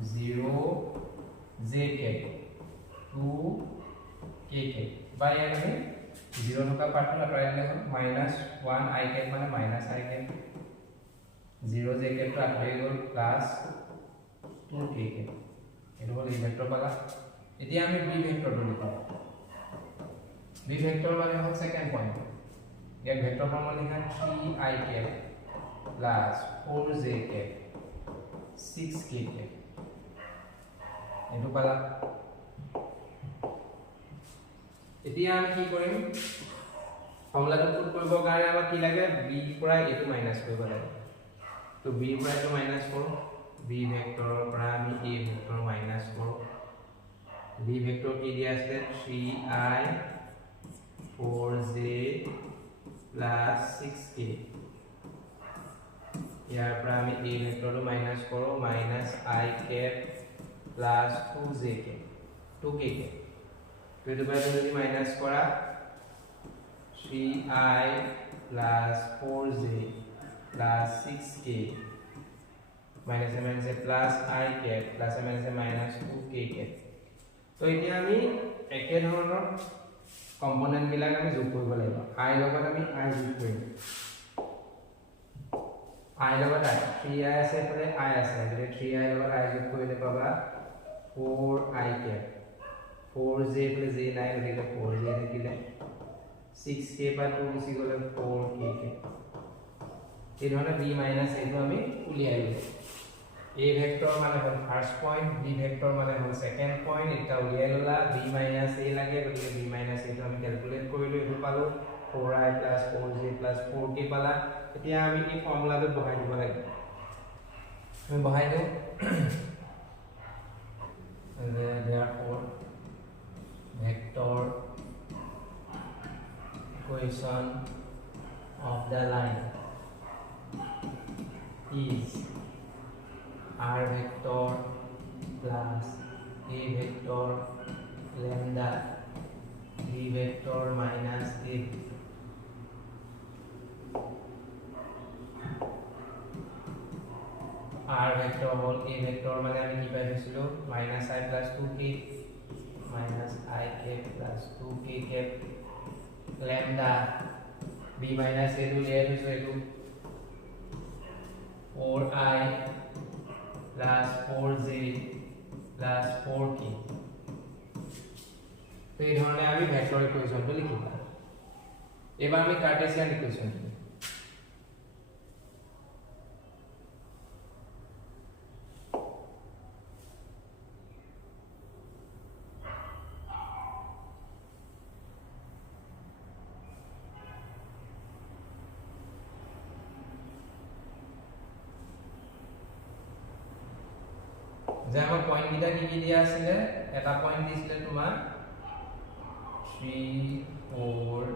0 j k 2 k k বাই আমি 0 থকা পাৰ্টটো আঁতৰাইলে হ'ল -1 i cap মানে -i cap 0 j cap টো আঁতৰাই গ'ল প্লাস 2 k cap এটো হ'ল ভেক্টৰ পালা এতিয়া আমি b ভেক্টৰটো লিখো b ভেক্টৰ মানে হ'ল সেকেন্ড পয়েন্ট ইয়াক ভেক্টৰ ফৰ্মত লিখা 3 i cap plus 4 j cap 6 k cap এইটো পালা এতিয়া আমি কি কৰিম ফৰ্মুলাটো পুট কৰিবৰ কাৰণে আমাক কি লাগে b পৰা এটো মাইনাস কৰিব লাগে তো b পৰা এটো মাইনাস কৰো b ভেক্টৰৰ পৰা আমি a ভেক্টৰ মাইনাস কৰো b ভেক্টৰ কি দিয়া আছে 3i 4j plus 6k ইয়াৰ পৰা আমি a ভেক্টৰটো মাইনাস কৰো minus I cap plus 2j k 2k তো এটো পৰা যদি মাইনাস কৰা 3i plus 4j plus 6k minus plus I cap plus minus 2k cap তো এতিয়া আমি একে ধৰণৰ কম্পোনেন্ট বিলাক আমি যোগ কৰিব লাগিব i লগত আমি i যোগ কৰিম i লগত i 3i আছে এফালে i আছে যদি 3i লগত i যোগ কৰিলে পাবা 4i cap 4j plus j নাই গতিকে 4j থাকিলে 6k পা 2 গুচি গলে 4k এই ধৰণে b মাইনাস এইটো আমি উলিয়াই ললো a ভেক্টৰ মানে হল ফাৰ্স্ট পয়েন্ট b ভেক্টৰ মানে হল সেকেন্ড পয়েন্ট এটা উলিয়াই ললা b মাইনাস a লাগে গতিকে b মাইনাস a টো আমি ক্যালকুলেট কৰিলো এটো পালো 4i plus 4j plus 4k পালা এতিয়া আমি এই ফৰ্মুলাটো বহাই দিব লাগিব আমি বহাই দিও therefore vector equation of the line is r vector plus a vector lambda b vector minus a r vector hall a vector মানে আমি কি পাইছিলো minus I plus 2k minus I cap plus 2k cap lambda b minus a to লিয়ে থৈছো এটো 4i plus 4j plus 4k তো এই ধৰণে আমি ভেক্টৰ ইকুৱেশনটো লিখিম এবাৰ আমি কাৰ্টেসিয়ান ইকুৱেশন যে আমাৰ পয়েন্ট গিটা কি দিয়া আছিল এটা পয়েন্ট দিছিল তোমাৰ 3 4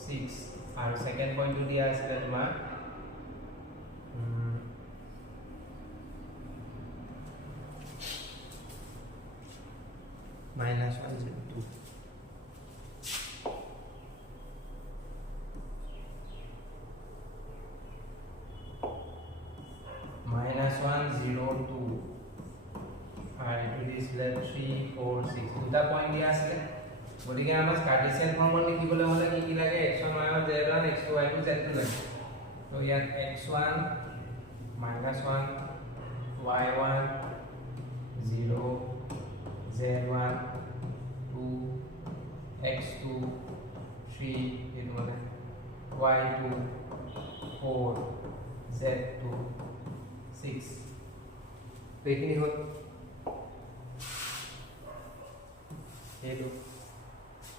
6 আৰু সেকেন্ড পয়েন্টটো দিয়া আছিল তোমাৰ -102 -102 আর এটো দিছিল 3 4 6 দুটা পয়েন্ট দিয়া আছে গতিকে আমাৰ কাৰ্টেসিয়ান ফৰ্মত লিখিবলৈ হলে কি কি লাগে x1 y1 z1 x2 y2 z2 লাগে তো ইয়াত x1 -1 y1 0 z1 2 x2 3 এটো মানে y2 4 z2 6 দেখনি হল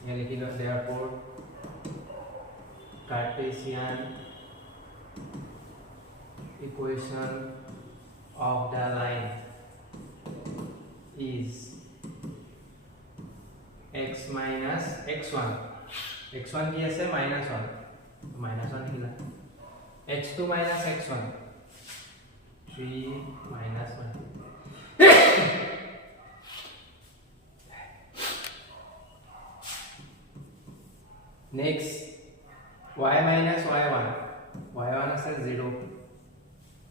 ये लिखी लो therefore Cartesian equation of the line is x minus x1 x1 কি আছে -1 লিখিলা x2 minus x1 3 minus 1 next y minus y1 y1 আছে 0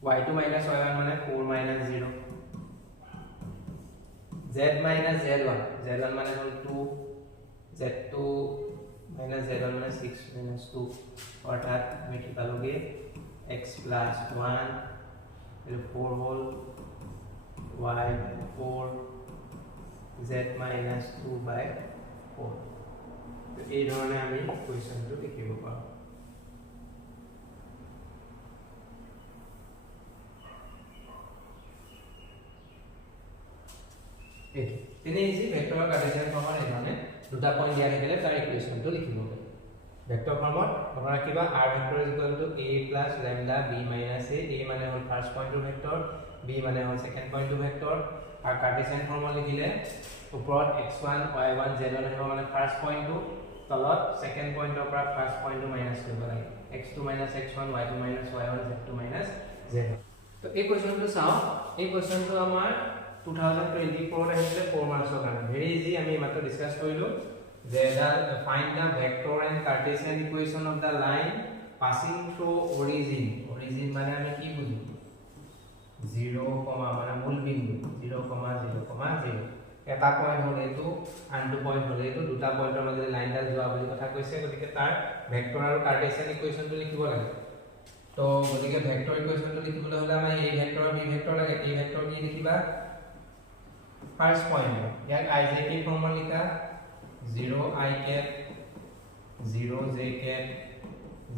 y2 minus y1 মানে 4 minus 0 z minus z1 z1 মানে হল 2 z2 minus z1 মানে 6 minus 2 অর্থাৎ আমি কি পালোগে x plus 1 4 whole y 4 z minus 2 by 4 তো এই ধৰণে আমি কোৱেশ্চনটো লিখিব পাৰোঁ এইটো তেনে ইজি ভেক্টৰৰ কাৰ্টেছিয়ান ফৰ্মত এখানে দুটা পইণ্ট দিয়া থাকিলে তাৰ ইকুৱেশ্যনটো লিখিব পাৰি ভেক্টৰ ফৰ্মত আপোনাৰ কিবা r vector equal to a plus lambda b minus a মানে হ'ল ফাৰ্ষ্ট পইণ্টৰ ভেক্টৰ b মানে হ'ল সেকেন্ড পইণ্টৰ ভেক্টৰ আৰু কাৰ্টেছিয়ান ফৰ্মত লিখিলে ওপৰত x1 y1 z1 আহিব মানে ফাৰ্ষ্ট পইণ্টটো তলত সেকেন্ড পইণ্টৰ পৰা ফাৰ্ষ্ট পইণ্টটো মাইনাছ কৰিব লাগে x2 x1 y2 y1 z2 z1 তো এই কোৱেশ্যনটো চাও এই কোৱেশ্যনটো আমাৰ 2024 আহিলে 4 মাৰ্কছৰ কাৰণে ভেৰি ইজি আমি মাত্ৰ ডিসকাস কৰিলো যে find the vector and cartesian equation of the line passing through origin মানে আমি কি বুঝি 0, মানে মূল বিন্দু 0, 0, 0 এটা পয়েন্ট হলে এটো আনটো পয়েন্ট হলে এটো দুটা পয়েন্টৰ মাজে লাইনডাল যোৱা বুলি কথা কৈছে গতিকে তাৰ ভেক্টৰ আৰু কাৰ্টেছিয়ান ইকুৱেশ্যনটো লিখিব লাগে তো গতিকে ভেক্টৰ ইকুৱেশ্যনটো লিখিবলৈ হলে আমাৰ এই ভেক্টৰ বি ভেক্টৰ লাগে এই ভেক্টৰ কি লিখিবা ফাৰ্ষ্ট পয়েন্ট ইয়াক আইজেটি ফৰ্মত লিখা 0 i cap 0 j cap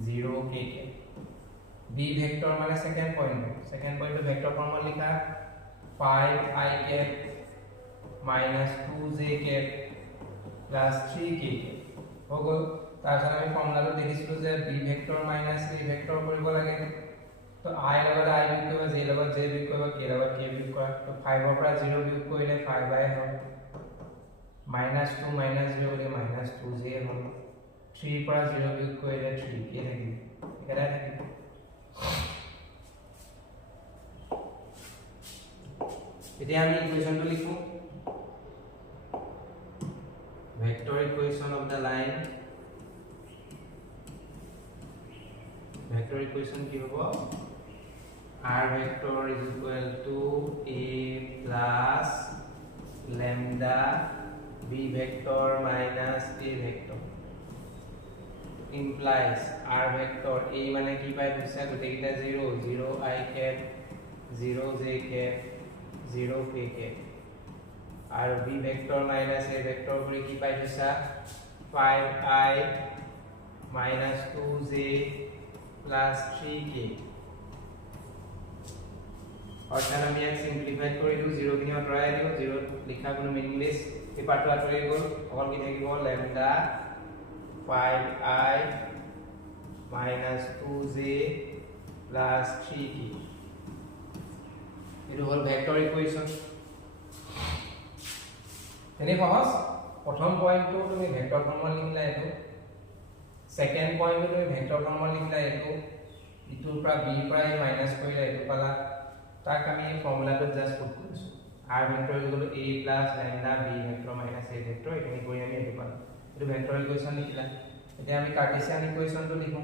0 k cap b vector মানে সেকেন্ড পয়েন্ট ভেক্টর ফর্মুলা লিখা 5 i cap minus 2 j cap plus 3 k cap হগল তারপর আমি ফর্মুলাটো দেখিছিলো যে b vector minus a vector কৰিব লাগে তো i লগত i বিয়োগ কৰিব j লগত j বিয়োগ কৰিব k লগত k বিয়োগ কৰা তো 5 ৰ পৰা 0 বিয়োগ কৰিলে 5 হয় minus 2 minus 0 বলি minus 2j হল 3 পৰা 0 বিয়োগ কৰিলে 3k থাকিব একেটা থাকিব এতিয়া আমি ইকুৱেশ্যনটো লিখো vector equation of the line vector equation কি হ'ব r vector is equal to a plus lambda b vector minus a vector implies r vector a মানে কি পাই দিছে গোটেইটা 0 0 i cap 0 j cap 0 k cap আৰু b vector minus a vector কৰি কি পাই দিছা 5i minus 2j plus 3k অৰ্থাৎ আমি এক সিম্পলিফাই কৰি দিও 0 খিনি আঁতৰাই দিও 0 লিখা কোনো মিনিংলেছ এই পাৰ্টটো আঁতৰাই গ'ল অকল কি থাকিব lambda 5i minus 2j plus 3k এটো হল ভেক্টৰ ইকুৱেশ্যন তেনে সহজ প্ৰথম পইণ্টটো তুমি ভেক্টৰ ফৰ্মুলা লিখিলা এটো সেকেন্ড পইণ্টটো তুমি ভেক্টৰ ফৰ্মুলা লিখিলা এটো ইটোৰ পৰা b পৰা মাইনাস কৰিলা এটো পালা তাক আমি ফৰ্মুলাটো জাস্ট পুট কৰিছো r vector equal to a plus lambda b vector minus a vector এখিনি কৰি আমি এটো পালো এটো ভেক্টৰ ইকুৱেশ্যন লিখিলা এতিয়া আমি কাৰ্টেছিয়ান ইকুৱেশ্যনটো লিখো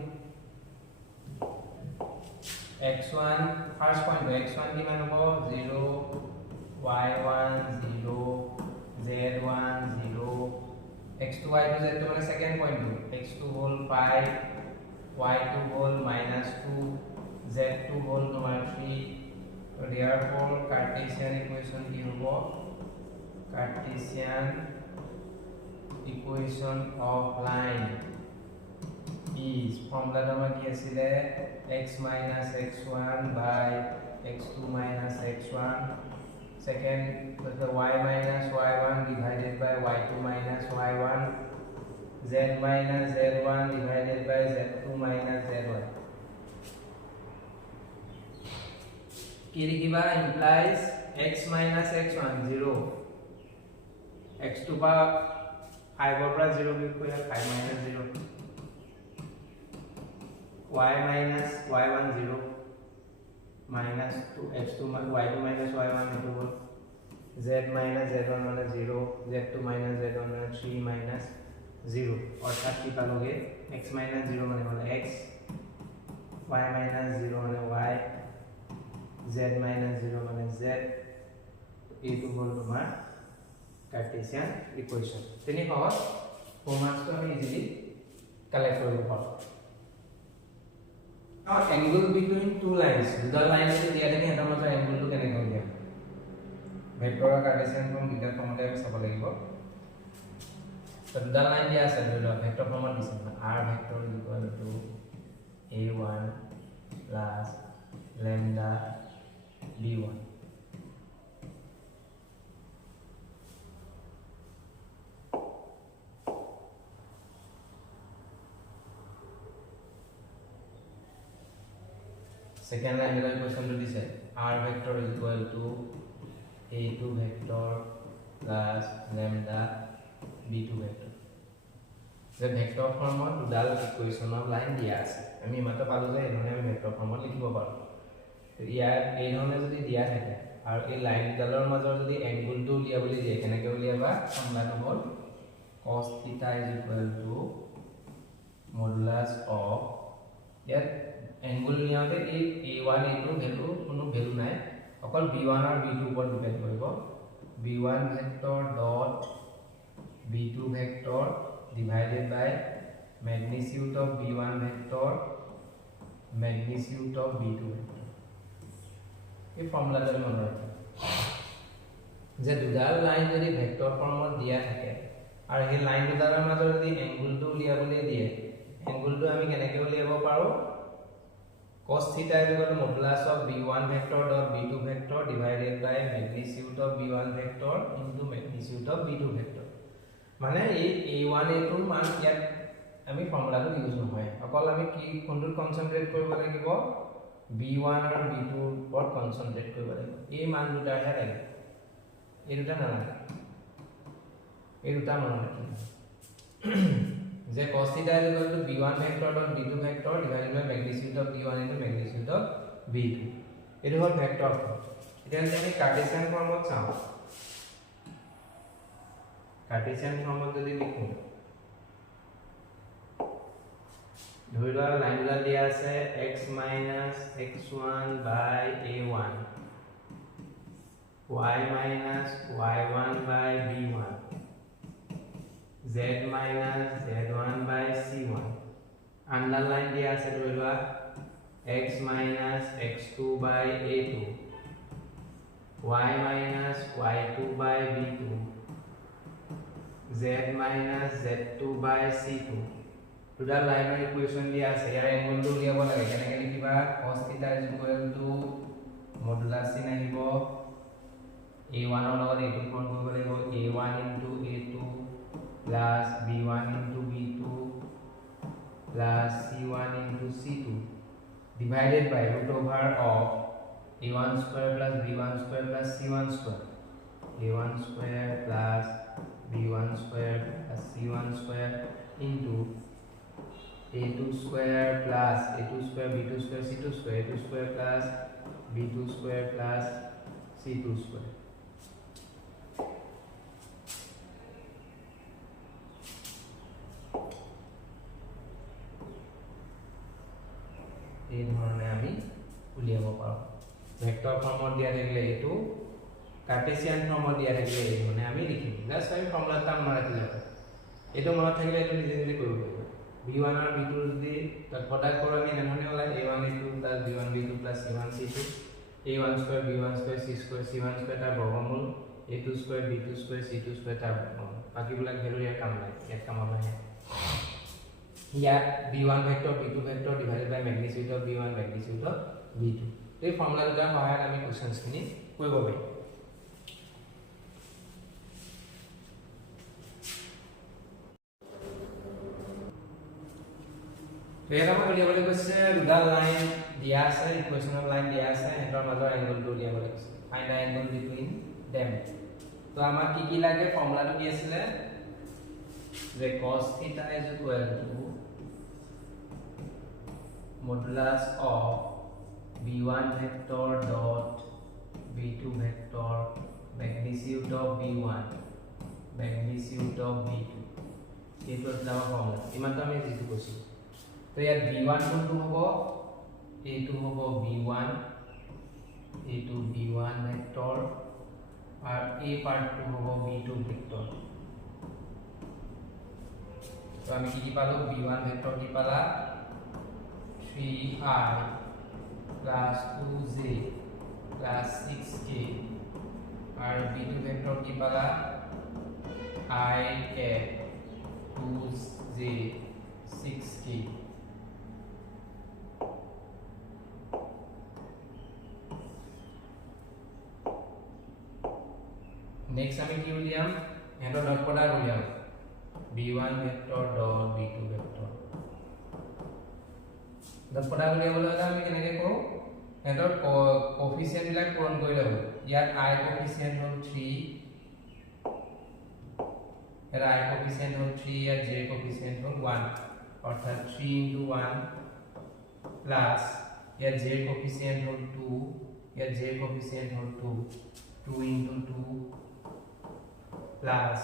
x1 ফার্স্ট পয়েন্ট x1 কিমান হ'ব 0 y1 0 z1 0 x2 y2 z2 মানে সেকেন্ড পয়েন্ট x2 হোল 5 y2 হোল -2 z2 হোল তোমাৰ 3 so therefore cartesian equation কি হ'ব cartesian equation of line is formula number কি আছিল x minus x1 by x2 minus x1 second the y minus y1 divided by y2 minus y1 z minus z1 divided by z2 minus z1 কি লিখিবা implies x minus x1 0 x2 বা 5 ৰ পৰা 0 বিয়োগ কৰিলে 5 minus 0 y minus y1 0 minus 2 x2 y2 minus y1 eto hol z minus z1 মানে 0 z2 minus z1 মানে 3 minus 0 অর্থাৎ কি পালোগে x minus 0 মানে হল x y minus 0 মানে y z minus 0 মানে z এটো হল তোমাৰ কাৰ্টেসিয়ান ইকুয়েশন তেনি সহজ ফৰ্মাটটো আমি ইজিলি কালেক্ট কৰিব পাৰো Now angle between two lines. The line is the other hand of the angle to connect on them. Vector cartesian from bigger from them sabalagibo. So the line is a vector from this r vector is equal to a1 plus lambda b1. second line the equation to this r vector is equal to a2 vector plus lambda b2 vector the vector form of dual equation of line dia ase ami mata palu je enone ami vector form likhibo paru to ইয়ার এই ধরনের যদি দিয়া থাকে আর এই line ডালৰ মাজৰ যদি angle টো উলিয়া বলি দিয়ে কেনেকে উলিয়াবা ফর্মুলাটো হল cos theta is equal to modulus of ইয়াত এংগল নিয়াতে এই a1 a2 ভ্যালু কোনো ভ্যালু নাই অকল b1 আর b2 উপর ডিপেন্ড কৰিব b1 vector dot b2 vector divided by magnitude of b1 vector magnitude of b2 vector এই ফর্মুলাটো মনে রাখা যে দুডাল লাইন যদি ভেক্টর ফর্মত দিয়া থাকে আর এই লাইন দুডালৰ মাজৰ যদি এংগলটো উলিয়াবলৈ দিয়ে এংগলটো আমি কেনেকৈ উলিয়াব পাৰো cos theta is equal to modulus of b1 vector dot b2 vector divided by magnitude of b1 vector into magnitude of b2 vector মানে এই a1 a2 মান ইয়াত আমি ফর্মুলাটো ইউজ নহয় অকল আমি কি কোনটো কনসেন্ট্ৰেট কৰিব লাগিব b1 আৰু b2 ওপৰ কনসেন্ট্ৰেট কৰিব লাগিব এই মান দুটাহে লাগে এই দুটা নালাগে এই দুটা মনত ৰাখিব যে cos theta is equal to b1 vector dot b2 vector divided by magnitude of b1 into magnitude of b2 এটো হল ভেক্টৰ এতিয়া আমি কাৰ্টেছিয়ান ফৰ্মত চাওঁ কাৰ্টেছিয়ান ফৰ্মত যদি লিখো ধৰি লোৱা লাইনডাল দিয়া আছে x - x1 by a1 y - y1 by b1 z - z1 by c1 underline দিয়া আছে ধৰি লোৱা x - x2 by a2 y - y2 by b2 z - z2 by c2 দুটা লাইনৰ ইকুৱেচন দিয়া আছে ইয়াৰ এংগলটো উলিয়াব লাগে কেনেকৈ লিখিবা cos theta is equal to modulus sin আহিব a1 ৰ লগত a2 কোণ কৰিব লাগিব a1 into a2 plus b1 into b2 plus c1 into c2 divided by root over of a1 square plus b1 square plus c1 square a1 square plus b1 square plus c1 square into a2 square plus a2 square b2 square c2 square a2 square plus b2 square plus c2 square এই ধৰণে আমি উলিয়াব পাৰোঁ vector ফৰ্মত দিয়া থাকিলে এটো Cartesian ফৰ্মত দিয়া থাকিলে এই মানে আমি লিখিম জাস্ট আমি ফৰ্মুলাটা মনত ৰাখিলে এটো মনত থাকিলে এটো নিজে নিজে কৰিব পাৰিব b1 আৰু b2 যদি প্ৰডাক্ট কৰোঁ আমি এনেধৰণে ওলাই a1 a2 plus b1 b2 plus c1 c2 a1 square b1 square c square c1 square তাৰ বৰ্গমূল a2 square b2 square c2 square তাৰ বৰ্গমূল বাকিবিলাক ভ্যালু ইয়াৰ কাম নাই ইয়াত কাম নহয় ইয়াত b1 vector b2 vector divided by magnitude of b1 magnitude of b2 এই ফৰ্মুলা দুটা সহায়ত আমি কোৱেশ্চনছ খিনি কৰিব পাৰিম Here we will the line diasa equation of line diasa and another angle to find the angle between them. So amar ki lage formula to ki asile the cos theta is equal to modulus of b1 vector dot b2 vector magnitude of b1 magnitude of b2 it was our formula iman to ami jitu koisu तो यार b1 कोनটো হ'ব a2 হ'ব b1 a2 b1 vector R a পাৰ্টটো হ'ব b2 vector তো আমি কি পালো b1 ভেক্টৰ কি পালা 3i plus 2j plus 6k R b2 vector কি পালা I cap 2j 6k next আমি কি উলিয়াম এটো ডট প্ৰডাক্ট উলিয়াম b1 vector dot b2 vector dot product উলিয়াবলৈ হলে আমি কেনেকৈ কৰো এন্ডৰ কোএফিচিয়েন্ট বিলাক পূৰণ কৰিলে হ'ল ইয়াত I কোএফিচিয়েন্ট হ'ল 3 এর I কোএফিচিয়েন্ট হ'ল 3 ইয়াত J কোএফিচিয়েন্ট হ'ল 1 অর্থাৎ 3 * 1 প্লাস ইয়াত J কোএফিচিয়েন্ট হ'ল 2 ইয়াত J কোএফিচিয়েন্ট হ'ল 2 2 * 2 প্লাস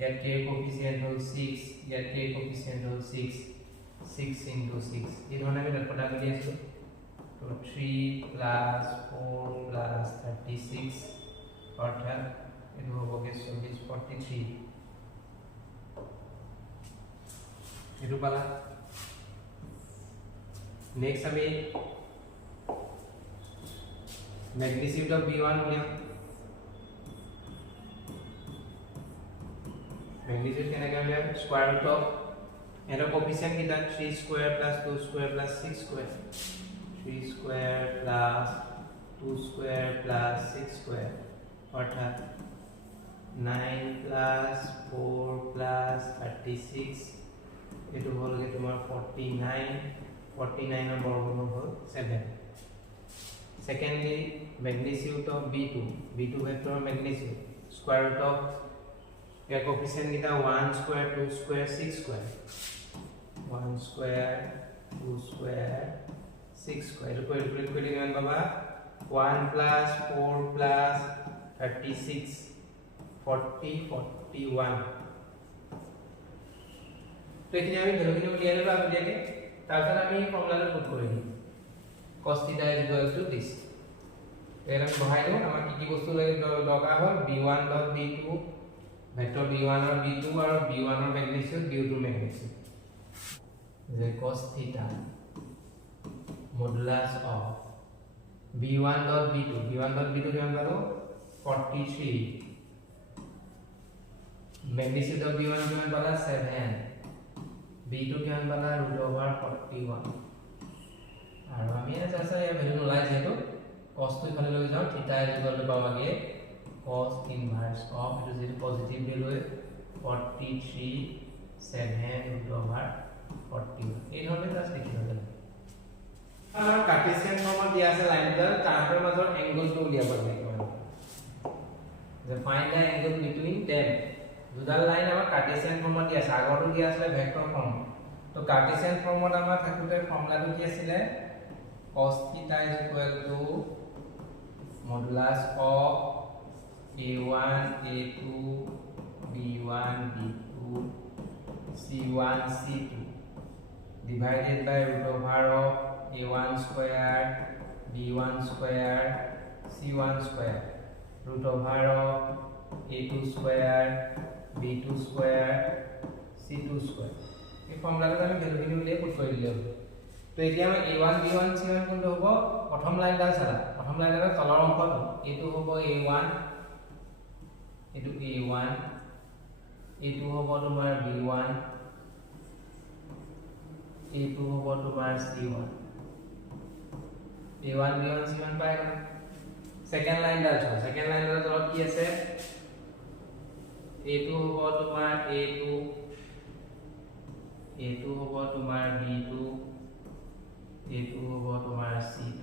ইয়াত K কোএফিচিয়েন্ট হ'ল 6 ইয়াত K কোএফিচিয়েন্ট হ'ল 6 6 * 6 এই ধৰণে আমি ডটটা কৰি আছো তো 3 প্লাস 4 প্লাস 36 অর্থাৎ এটো হবগে 40 43 এটো পালা নেক্সট আমি magnitude of b1 উলিয়াম magnitude কেনেকৈ উলিয়াম স্কয়ার রুট অফ এর কোএফিসিয়েন্ট কিটা 3 square plus 2 square plus 6 square 3 square plus 2 square plus 6 square অর্থাৎ 9 প্লাস 4 প্লাস 36 এটো হলগে তোমার 49 এর বর্গমূল হল 7 secondly magnitude of b2 vector magnitude square root of এর কোএফিসিয়েন্ট কিটা 1 square 2 square 6 square 1 square 2 square 6 square এর ক্যালকুলেট করলে কেমন পাবা 1 প্লাস 4 প্লাস 36 40 41 তো এখানে আমি ভ্যালুগুলো উলিয়াই লব আগতিয়াকে তারপর আমি ফর্মুলাটা পুট করে দিই cos θ = this এর আমি বহাই দেব আমার কি বস্তু দরকার হয় b1 dot b2 vector b1 আর b2 আর b1 এর ম্যাগনিটিউড b2 ম্যাগনিটিউড যে cos θ modulus of b1 dot b2 কেমন পাবো 43 ম্যাগনিটিউড অফ b1 কেমন পালা 7 b2 কেমন পালা √41 আর আমি আছে এই ভ্যালু নলাই যেহেতু cos তো ইফালে লৈ যাও θ = পাবাগে cos ইনভার্স অফ এটা যদি পজিটিভ ভ্যালু 43 7 √41 এই ধৰণে জাস্ট লিখিব লাগে আমাৰ কাৰ্টেছিয়ান ফৰ্মত দিয়া আছে লাইনডাল তাৰৰ মাজৰ এংগলটো উলিয়াব লাগে যে ফাইন্ড দা এংগল বিটুইন them দুডাল লাইন আমাৰ কাৰ্টেছিয়ান ফৰ্মত দিয়া আছে আগৰটো দিয়া আছে ভেক্টৰ ফৰ্ম তো কাৰ্টেছিয়ান ফৰ্মত আমাৰ থাকুতে ফৰ্মুলাটো কি আছিল cos θ = modulus of a1 a2 b1 b2 c1 c2 divided by √of a1 square b1 square c1 square √of a2 square b2 square c2 square এই ফর্মুলাটা আমি ভ্যালুখিনি উলিয়াই পুট কৰি দিলে তো এতিয়া আমি a1 b1 c1 কোনটো হ'ব প্ৰথম লাইনডাল চালা প্ৰথম লাইনডালৰ তলৰ অংশটো এটো হ'ব a1 এটো a1 এটো হ'ব তোমাৰ b1 এটো হ'ব তোমাৰ c1 a1 b1 c1 পাই গ'ল সেকেন্ড লাইনডাল চালা সেকেন্ড লাইনডালৰ তলত কি আছে এটো হ'ব তোমাৰ a2 এটো হ'ব তোমাৰ b2 এটো হ'ব তোমাৰ c2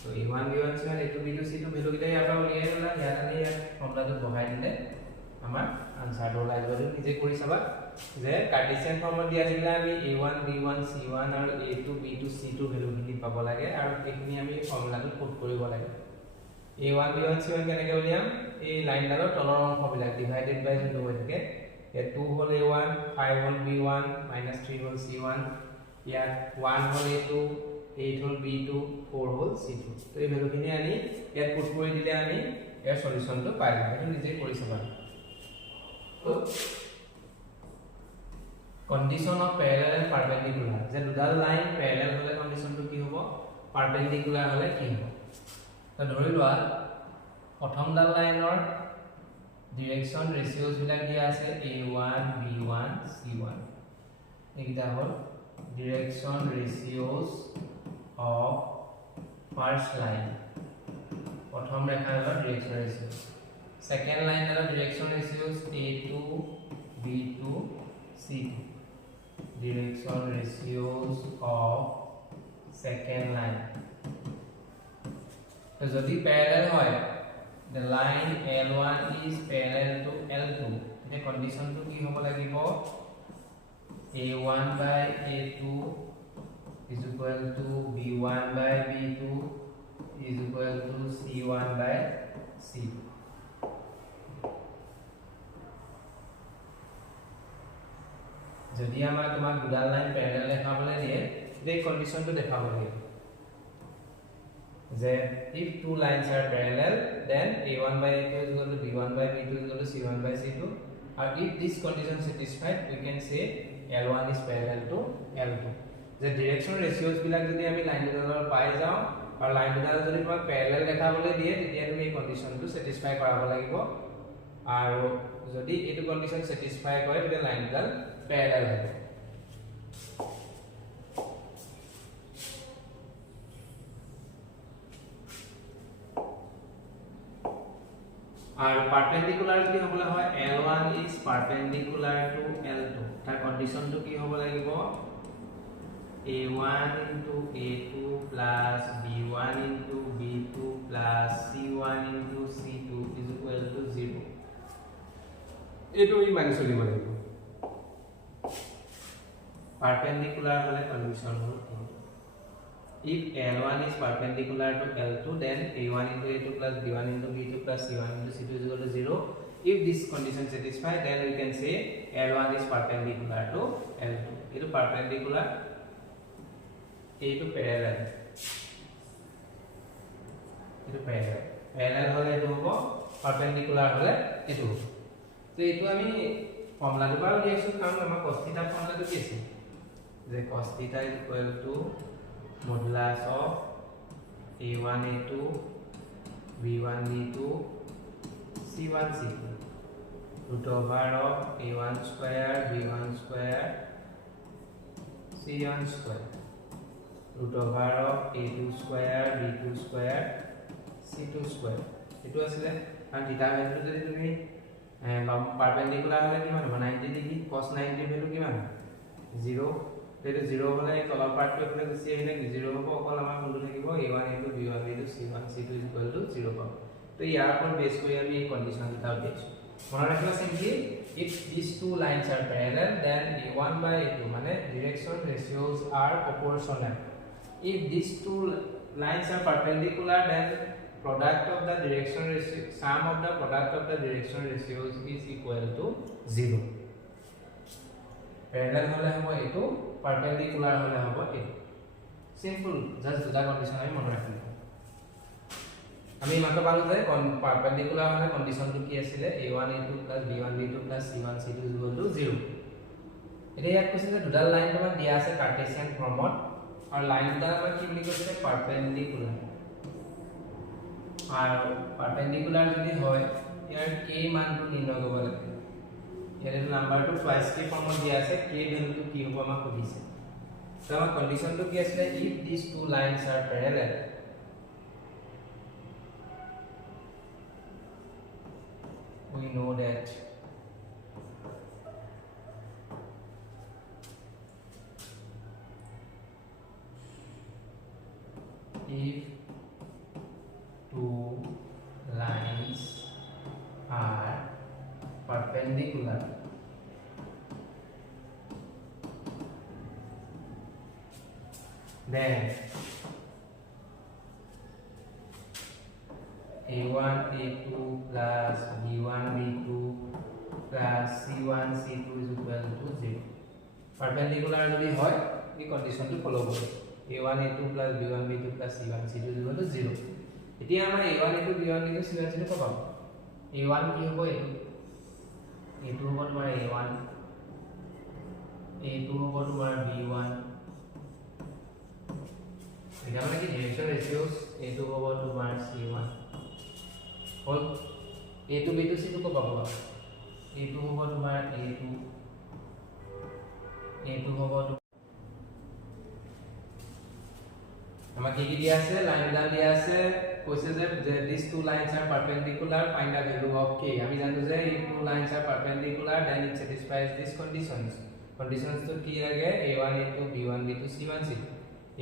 তো a1 b1 c1 এটো b2 c2 ভ্যালু কিটা ইয়াৰ পৰা উলিয়াই ললা ইয়াত আমি ফৰ্মুলাটো বহাই দিলে আমাৰ আনসাৰটো ওলাই যাব নিজে কৰি চাবা যে কাৰ্টেছিয়ান ফৰ্মত দিয়া থাকিলে আমি a1 b1 c1 আৰু a2 b2 c2 ভ্যালুখিনি পাব লাগে আৰু এইখিনি আমি ফৰ্মুলাটো পুট কৰিব লাগে a1 b1 c1 কেনেকৈ উলিয়াম এই লাইনডালৰ তলৰ অংশবিলাক ডিভাইডেড বাই যোনটো হৈ থাকে 2 হল a1 5 হল b1 -3 হল c1 ইয়াত 1 হল a2 8 হল b2 4 হল c2 তো এই ভ্যালুখিনি আনি ইয়াত পুট কৰি দিলে আমি ইয়াৰ সলিউশনটো পাই যাম এটা নিজে কৰি চাবা তো condition of parallel and perpendicular যে দুডাল লাইন প্যারালাল হলে কন্ডিশনটো কি হ'ব পারপেন্ডিকুলার হলে কি হ'ব তো ধৰি লোৱা প্ৰথমডাল লাইনৰ ডিৰেকশন ৰেশিওস বিলাক দিয়া আছে a1 b1 c1 এইটা হল ডিৰেকশন ৰেশিওস অফ ফাৰ্স্ট লাইন প্ৰথম ৰেখাৰ ডিৰেকশন ৰেশিওস সেকেন্ড লাইনৰ ডিৰেকশন ৰেশিওস a2 b2 c2 direction ratios of second line যদি parallel হয় the line L1 is parallel to L2 the condition to কি হ'ব লাগিব A1 by A2 is equal to B1 by B2 is equal to C1 by C2 যদি আমাৰ তোমাক দুডাল line Pyarelal দেখাবলৈ দিয়ে এই কন্ডিশনটো দেখাব লাগিব যে if two lines are parallel then A1 by A2 is equal to B1 by B2 is equal to C1 by C2 or if this condition satisfied we can say L1 is parallel to L2 the direction ratios বিলাক যদি আমি line দুডালৰ পাই যাও আৰু line দুডাল যদি তোমাক প্যাৰেলাল দেখাবলৈ দিয়ে তেতিয়া তুমি এই কন্ডিশনটো satisfy কৰাব লাগিব আৰু যদি এইটো কন্ডিশন satisfy কৰে তেতিয়া লাইন দুডাল parallel হবে আর পারপেন্ডিকুলার যদি হবলে হয় L1 is perpendicular to L2 তার কন্ডিশন তো কি হবে লাগিব A1 into A2 plus B1 into B2 plus C1 into C2 is equal to 0 এটো ই মানে চলিব লাগিব perpendicular hole condition hole if L1 is perpendicular to L2 then A1 into A2 plus B1 into B2 plus C1 into C2 is equal to 0 if this condition satisfied then we can say L1 is perpendicular to L2 it is perpendicular A2 parallel it is parallel hole etu hobo perpendicular hole etu hobo so etu ami formula du paro diyesu karon amar cos theta formula du diyesu the cos theta is equal to modulus of A1 A2 B1 B2 C1 C2 root over of A1 square B1 square C1 square root over of A2 square B2 square C2 square etu asile and theta value jodi tumi perpendicular hole kiman hobo 90 degree cos 90 value kiman 0 তেটো 0 হলে তলৰ পাৰ্টটো এফালে গুচি আহিলে 0 হ'ব অকল আমাৰ কোনটো থাকিব A1 A2 B1 B2 C1 C2 0 পাব তো ইয়াৰ ওপৰত বেছ কৰি আমি এই কন্ডিশন দুটা দিছো মনত ৰাখিবা simply if these two lines are parallel then A1 by A2 মানে direction ratios are proportional if these two lines are perpendicular then product of the direction ratio sum of the product of the direction ratios is equal to 0 parallel hole hobo etu perpendicular hole hobo etu simple just দুটা condition আমি মনত ৰাখিব আমি মাত্ৰ পালো যে perpendicular হলে condition টো কি আছিল A1 A2 B1 B2 C1 C2 0 এতিয়া ইয়াত কৈছে যে দুডাল লাইন তোমাক দিয়া আছে কাৰ্টেছিয়ান ফৰ্মত আৰু লাইন দুডাল আমাৰ কি বুলি কৈছে পাৰপেন্ডিকুলাৰ আৰ পাৰপেন্ডিকুলাৰ যদি হয় ইয়াৰ a মানটো নিৰ্ণয় কৰিব লাগে ইয়াৰ নাম্বাৰটো টুৱাইস কে ফৰ্মত দিয়া আছে k ভ্যালুটো কি হ'ব আমাক কৈছে তো আমাৰ কন্ডিশনটো কি আছে if these two lines are parallel we know that if two lines are perpendicular then A1 A2 plus B1 B2 plus C1 C2 is equal to 0 perpendicular যদি হয় এই কন্ডিশনটো ফলো কৰিব A1 A2 plus B1 B2 plus C1 C2 is equal to 0 এতিয়া আমাৰ A1 A2 B1 B2 C1 C2 পাব A1 কি হ'ব A2 হ'ব তোমাৰ A1 A2 হ'ব তোমাৰ B1 এটা মানে কি ডিৰেকশন ৰেশিওস A2 হ'ব তোমাৰ C1 হল A2 B2 C2 কো পাব A2 হ'ব তোমাৰ A2 হ'ব আমাক কি দিয়া আছে লাইন ডাল দিয়া আছে কৈছে যে these two lines are perpendicular find the value of k আমি জানো যে if two lines are perpendicular then it satisfies these conditions তো কি লাগে A1 A2 B1 B2 C1 C2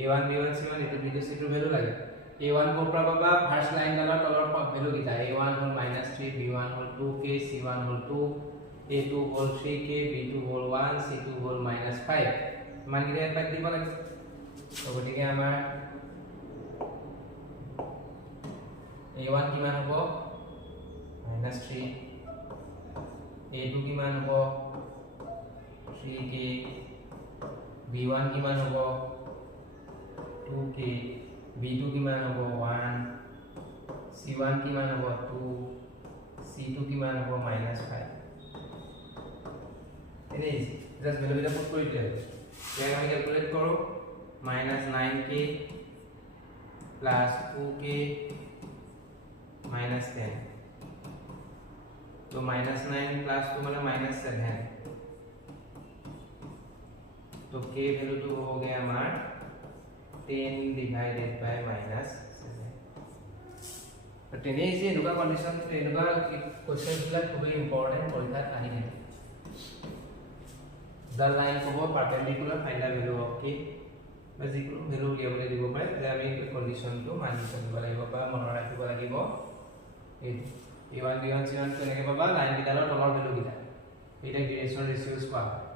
A1 B1 C1 A2 B2 C2 value লাগে a1 को পৰা পাবা ফাৰ্স্ট লাইন ডালৰ তলৰ ভ্যালু কিটা a1 হল -3 b1 হল 2k c1 হল 2 a2 হল 3k b2 হল 1 c2 হল -5 মান কিটা পাই দিব লাগে তো গতিকে আমাৰ a1 কিমান হ'ব -3 a2 কিমান হ'ব 3k b1 কিমান হ'ব 2k b2 কিমান হ'ব 1 c1 কিমান হ'ব 2 c2 কিমান হ'ব -5 এনে জাস্ট ভ্যালু এটা পুট কৰি দিলে ইয়াক আমি ক্যালকুলেট কৰো -9k + 2k -10 तो -9 + 2 মানে -7 तो k वैल्यू तो हो गया हमारा 10 divided by -7 तो टेने इसे एनुका कंडीशन एनुका क्वेश्चन বিলাক খুবই ইম্পর্টেন্ট পৰীক্ষাত আহি থাকে the line of perpendicular find the value of k বা যিকোনো ভ্যালু উলিয়াবলৈ দিব পাৰে যে আমি কন্ডিশনটো মানি চলিব লাগিব বা মনত ৰাখিব লাগিব এই a1 b1 c1 কেনেকৈ পাবা লাইন কিটালৰ তলৰ ভ্যালু কিটা এটা ডিৰেকশন ৰেশিওস কোৱা